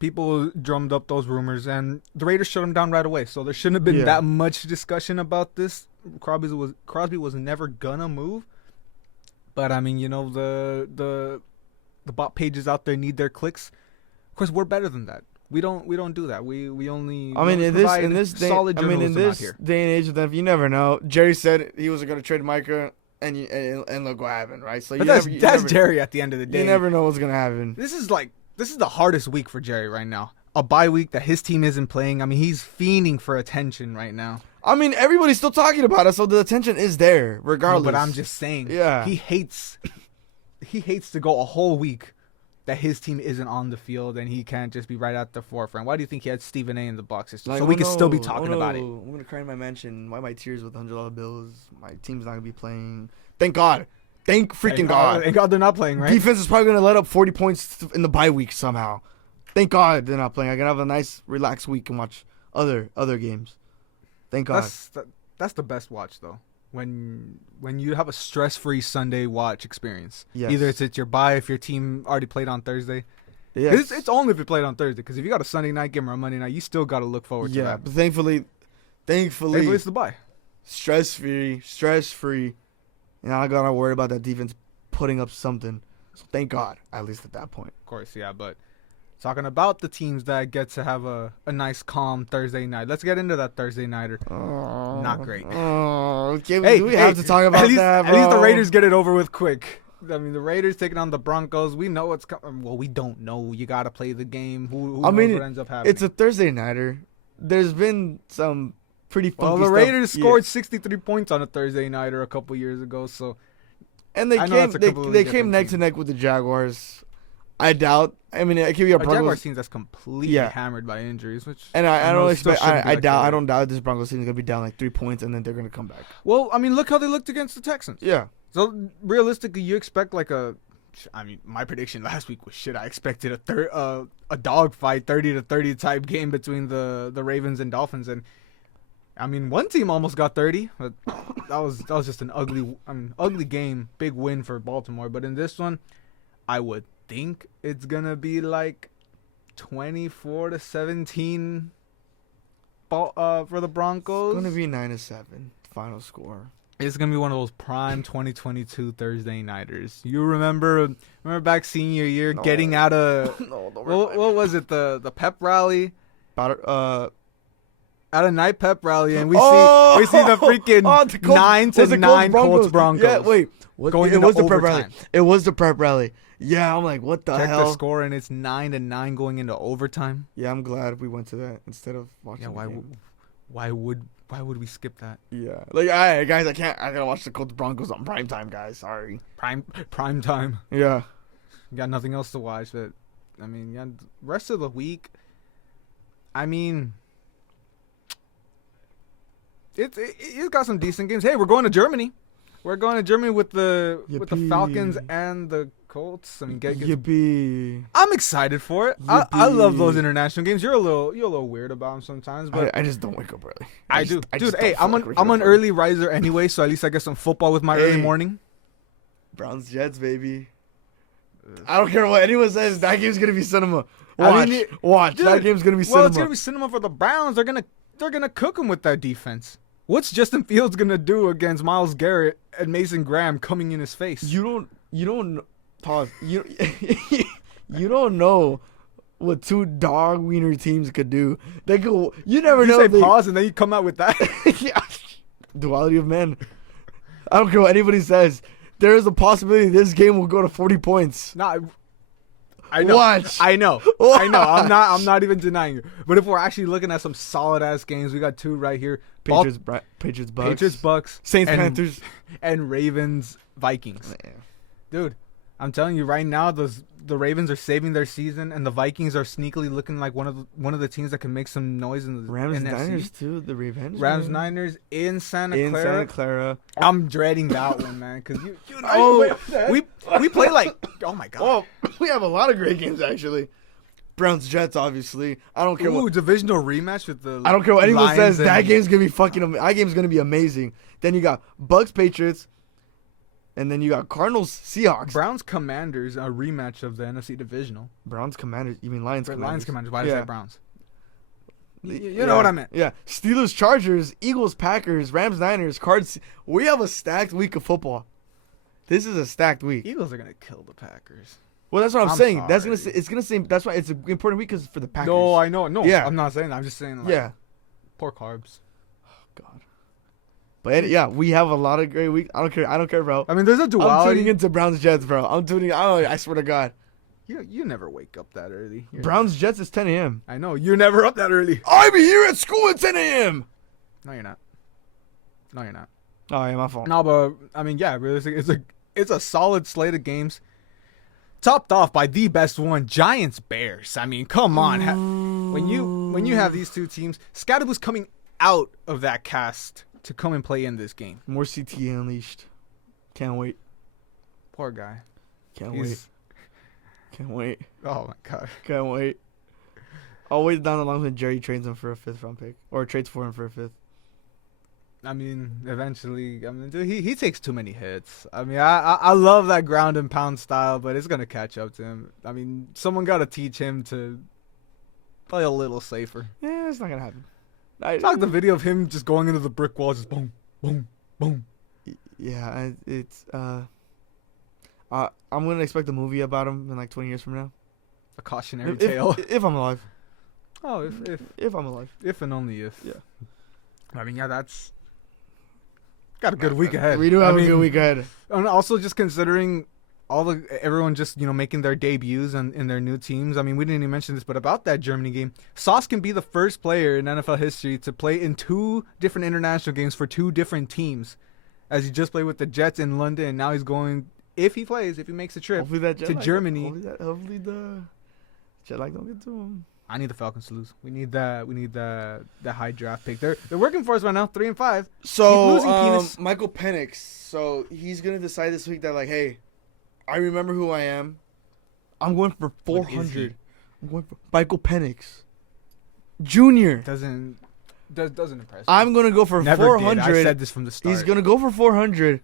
people drummed up those rumors and the Raiders shut them down right away. So there shouldn't have been that much discussion about this. Crosby was never gonna move. But I mean, the bot pages out there need their clicks. Of course, we're better than that. We don't do that. We only. I mean, in this day and age of them, you never know. Jerry said he was going to trade Micah, and look what happened, right? So that's Jerry at the end of the day. You never know what's going to happen. This is the hardest week for Jerry right now. A bye week that his team isn't playing. I mean, he's fiending for attention right now. I mean, everybody's still talking about it, so the attention is there regardless. No, but I'm just saying. Yeah. He hates to go a whole week that his team isn't on the field and he can't just be right at the forefront. Why do you think he had Stephen A in the box system? So we can still be talking about it. I'm going to cry in my mansion. Wipe my tears with $100 bills. My team's not going to be playing. Thank God. Thank freaking God. Thank God they're not playing, right? Defense is probably going to let up 40 points in the bye week somehow. Thank God they're not playing. I can have a nice, relaxed week and watch other games. Thank God. That's the best watch, though. When you have a stress-free Sunday watch experience. Yes. Either it's your bye if your team already played on Thursday. Yes. It's only if you played on Thursday, because if you got a Sunday night game or a Monday night, you still got to look forward to that. Yeah, but thankfully it's the bye. Stress-free. And I got to worry about that defense putting up something. So thank God, at least at that point. Of course, yeah, but talking about the teams that get to have a nice, calm Thursday night. Let's get into that Thursday nighter. Not great. Do we have to talk about that, bro? At least the Raiders get it over with quick. I mean, the Raiders taking on the Broncos. We know what's coming. Well, we don't know. You got to play the game. Who knows what ends up happening? It's a Thursday nighter. There's been some pretty funky stuff. Well, the Raiders scored 63 points on a Thursday nighter a couple years ago. So, and they came neck to neck with the Jaguars. I doubt. I mean, I give you a Jaguars team that's completely hammered by injuries, I don't doubt this Broncos team is gonna be down like 3 points and then they're gonna come back. Well, I mean, look how they looked against the Texans. Yeah. So realistically, you expect my prediction last week was shit. I expected a dogfight, 30-30 type game between the Ravens and Dolphins, and I mean, one team almost got 30, but that was just an ugly game, big win for Baltimore. But in this one, I would think it's gonna be like 24-17 for the Broncos. It's gonna be 9-7 final score. It's gonna be one of those prime 2022 Thursday nighters. You remember back senior year getting out of what was it, the pep rally? At a night pep rally, and we see the freaking 9-9 Colts Broncos. Yeah, wait. It was the prep rally. It was the prep rally. Yeah, I'm like, what the hell? Check the score, and it's 9-9 going into overtime. Yeah, I'm glad we went to that instead of watching. Yeah, why would we skip that? Yeah, like, all right, guys, I gotta watch the Colts Broncos on prime time, guys. Sorry, prime time. Yeah, you got nothing else to watch, but I mean, yeah, rest of the week. I mean, it's got some decent games. Hey, we're going to Germany. We're going to Germany with the Falcons and the Colts. I mean, I'm excited for it. I love those international games. You're a little weird about them sometimes, but I just don't wake up early. I do, dude. Hey, I'm an early riser anyway, so at least I get some football with my early morning. Browns Jets, baby. I don't care what anyone says. That game's gonna be cinema. Watch. Dude, That game's gonna be cinema. Well, it's gonna be cinema for the Browns. They're gonna cook them with that defense. What's Justin Fields gonna do against Myles Garrett and Mason Graham coming in his face? You don't pause. You don't know what two dog wiener teams could do. They go. You never know. You say pause and then you come out with that. Yeah. Duality of men. I don't care what anybody says. There is a possibility this game will go to 40 points. Nah, I know. Watch. I know. I know. I'm not even denying it. But if we're actually looking at some solid ass games, we got two right here. Patriots, Bucks, Saints, and, Panthers, and Ravens, Vikings. Man. Dude, I'm telling you right now, the Ravens are saving their season, and the Vikings are sneakily looking like one of the teams that can make some noise in the Rams, NFC. Niners too. The Revenge. Rams, Niners in Santa Clara. Santa Clara. I'm dreading that one, man, because we play like, oh my god. Oh, we have a lot of great games actually. Browns Jets, obviously. I don't care. Ooh, divisional rematch with the. I don't care what anyone Lions says. That and- game's gonna be fucking. That game's gonna be amazing. Then you got Bucks, Patriots, and then you got Cardinals, Seahawks. Browns Commanders, a rematch of the NFC divisional. Browns, Commanders. You mean Lions? Lions Commanders. Why did I say Browns? You Yeah. know what I meant. Yeah. Steelers, Chargers, Eagles, Packers, Rams, Niners, Cards. We have a stacked week of football. This is a stacked week. Eagles are gonna kill the Packers. Well, that's what I'm I'm saying. That's sorry. gonna say, it's gonna say. That's why it's an important week because for the Packers. No, I know. No, Yeah. I'm not saying that. I'm just saying. Like, Yeah. Poor carbs. God. But yeah, we have a lot of great weeks. I don't care, bro. I mean, there's a I'm duality. tuning into Browns Jets, bro. I swear to God. You never wake up that early. Browns Jets is 10 a.m. I know. You're never up that early. I'm here at school at 10 a.m. No, you're not. No, you're not. Oh, yeah, my fault. No, but I mean, yeah, realistically, it's a solid slate of games, topped off by the best one, Giants Bears. I mean, come on. When you have these two teams, Scadaboo's coming out of that cast to come and play in this game. More CTE unleashed. Can't wait. Poor guy. Can't He's- wait. Can't wait. Oh my god. Can't wait. I'll wait down the line when Jerry trades him for a 5th round pick. Or trades for him for a 5th. I mean, eventually, I mean, dude, he takes too many hits. I mean, I love that ground and pound style, but it's gonna catch up to him. I mean, someone got to teach him to play a little safer. Yeah, it's not going to happen. It's like the video of him just going into the brick wall, just boom, boom, boom. Yeah, it's I'm gonna expect a movie about him in like 20 years from now. A cautionary tale. If I'm alive. Oh, If I'm alive. if and only if. Yeah. I mean, yeah, that's got a good week ahead. We do have I a mean, good week ahead. And also just considering everyone just making their debuts in their new teams. I mean, we didn't even mention this, but about that Germany game, Sauce can be the first player in NFL history to play in 2 different international games for 2 different teams, as he just played with the Jets in London, and now he's going. If he makes a trip Hopefully that jet to lag- Germany. Hopefully the jet lag don't get to him. I need the Falcons to lose. We need that high draft pick. They're working for us right now, 3-5. So losing, penis. Michael Penix. So he's gonna decide this week that like, hey, I remember who I am. I'm going for What is he? 400. I'm going for Michael Penix, Junior. Doesn't impress me. I'm gonna go for Never 400. did. I said this from the start. He's gonna go for 400.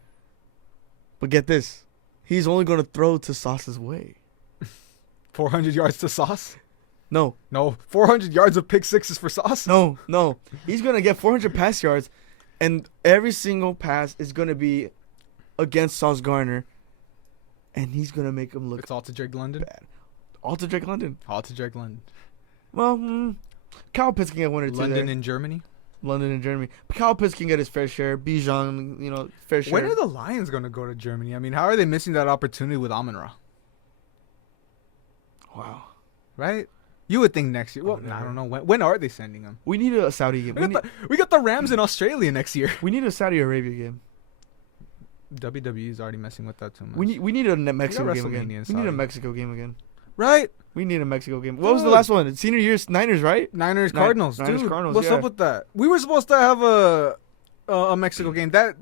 But get this, he's only gonna throw to Sauce's way. 400 yards to Sauce. No, 400 yards of pick sixes for Sauce. no. He's gonna get 400 pass yards, and every single pass is gonna be against Sauce Gardner, and he's gonna make him look It's all to Drake London. bad. All to Drake London. All to Drake London. Well, Kyle Pitts can get 1 or 2 London there. in Germany. London and Germany. But Kyle Pitts can get his fair share. Bijan, fair share. When are the Lions going to go to Germany? I mean, how are they missing that opportunity with Amon-Ra? Wow. Right? You would think next year. Well, Oh, I don't know. When are they sending him? We need a Saudi game. We got the Rams in Australia next year. We need a Saudi Arabia game. WWE is already messing with that too much. We need a Mexico game WrestleMania again. in We need a Saudi. Mexico game again. Right? We need a Mexico game. What was the Dude. last one? Senior year's Niners, right? Niners Cardinals. Niners, Dude, Cardinals, what's yeah. up with that? We were supposed to have a Mexico game. That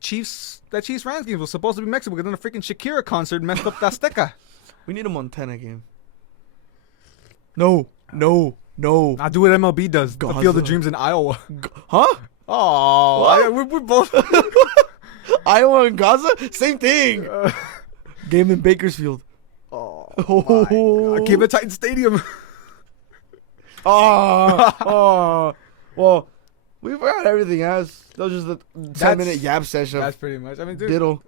Chiefs Rams game was supposed to be Mexico, but then a freaking Shakira concert messed up the Azteca. We need a Montana game. No. I'll do what MLB does. The Field Gaza. of Dreams in Iowa. Huh? Oh, What? we're both. Iowa and Gaza? Same thing. Game in Bakersfield. Oh, Oh. my God. Keep it Titan Stadium. Oh. Well, we forgot everything else. That was just the 10-minute yap session. That's pretty much. I mean, dude, Diddle.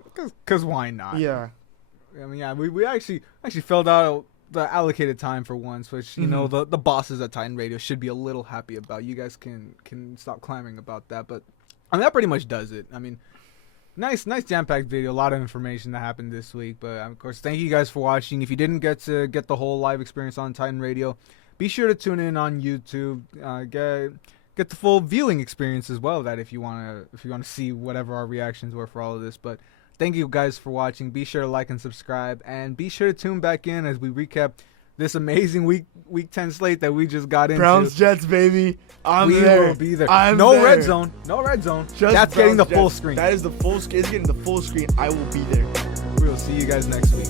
because why not? Yeah. I mean, yeah, we actually filled out the allocated time for once, which you know the bosses at Titan Radio should be a little happy about. You guys can stop clamoring about that, but I mean that pretty much does it. I mean, nice jam-packed video, a lot of information that happened this week. But of course, thank you guys for watching. If you didn't get to get the whole live experience on Titan Radio, be sure to tune in on YouTube. Get the full viewing experience as well. That if you wanna see whatever our reactions were for all of this, but. Thank you guys for watching. Be sure to like and subscribe, and be sure to tune back in as we recap this amazing week 10 slate that we just got into. Browns Jets, baby. We will be there. No red zone. Just that's getting the full screen. That is the full screen. It's getting the full screen. I will be there. We'll see you guys next week.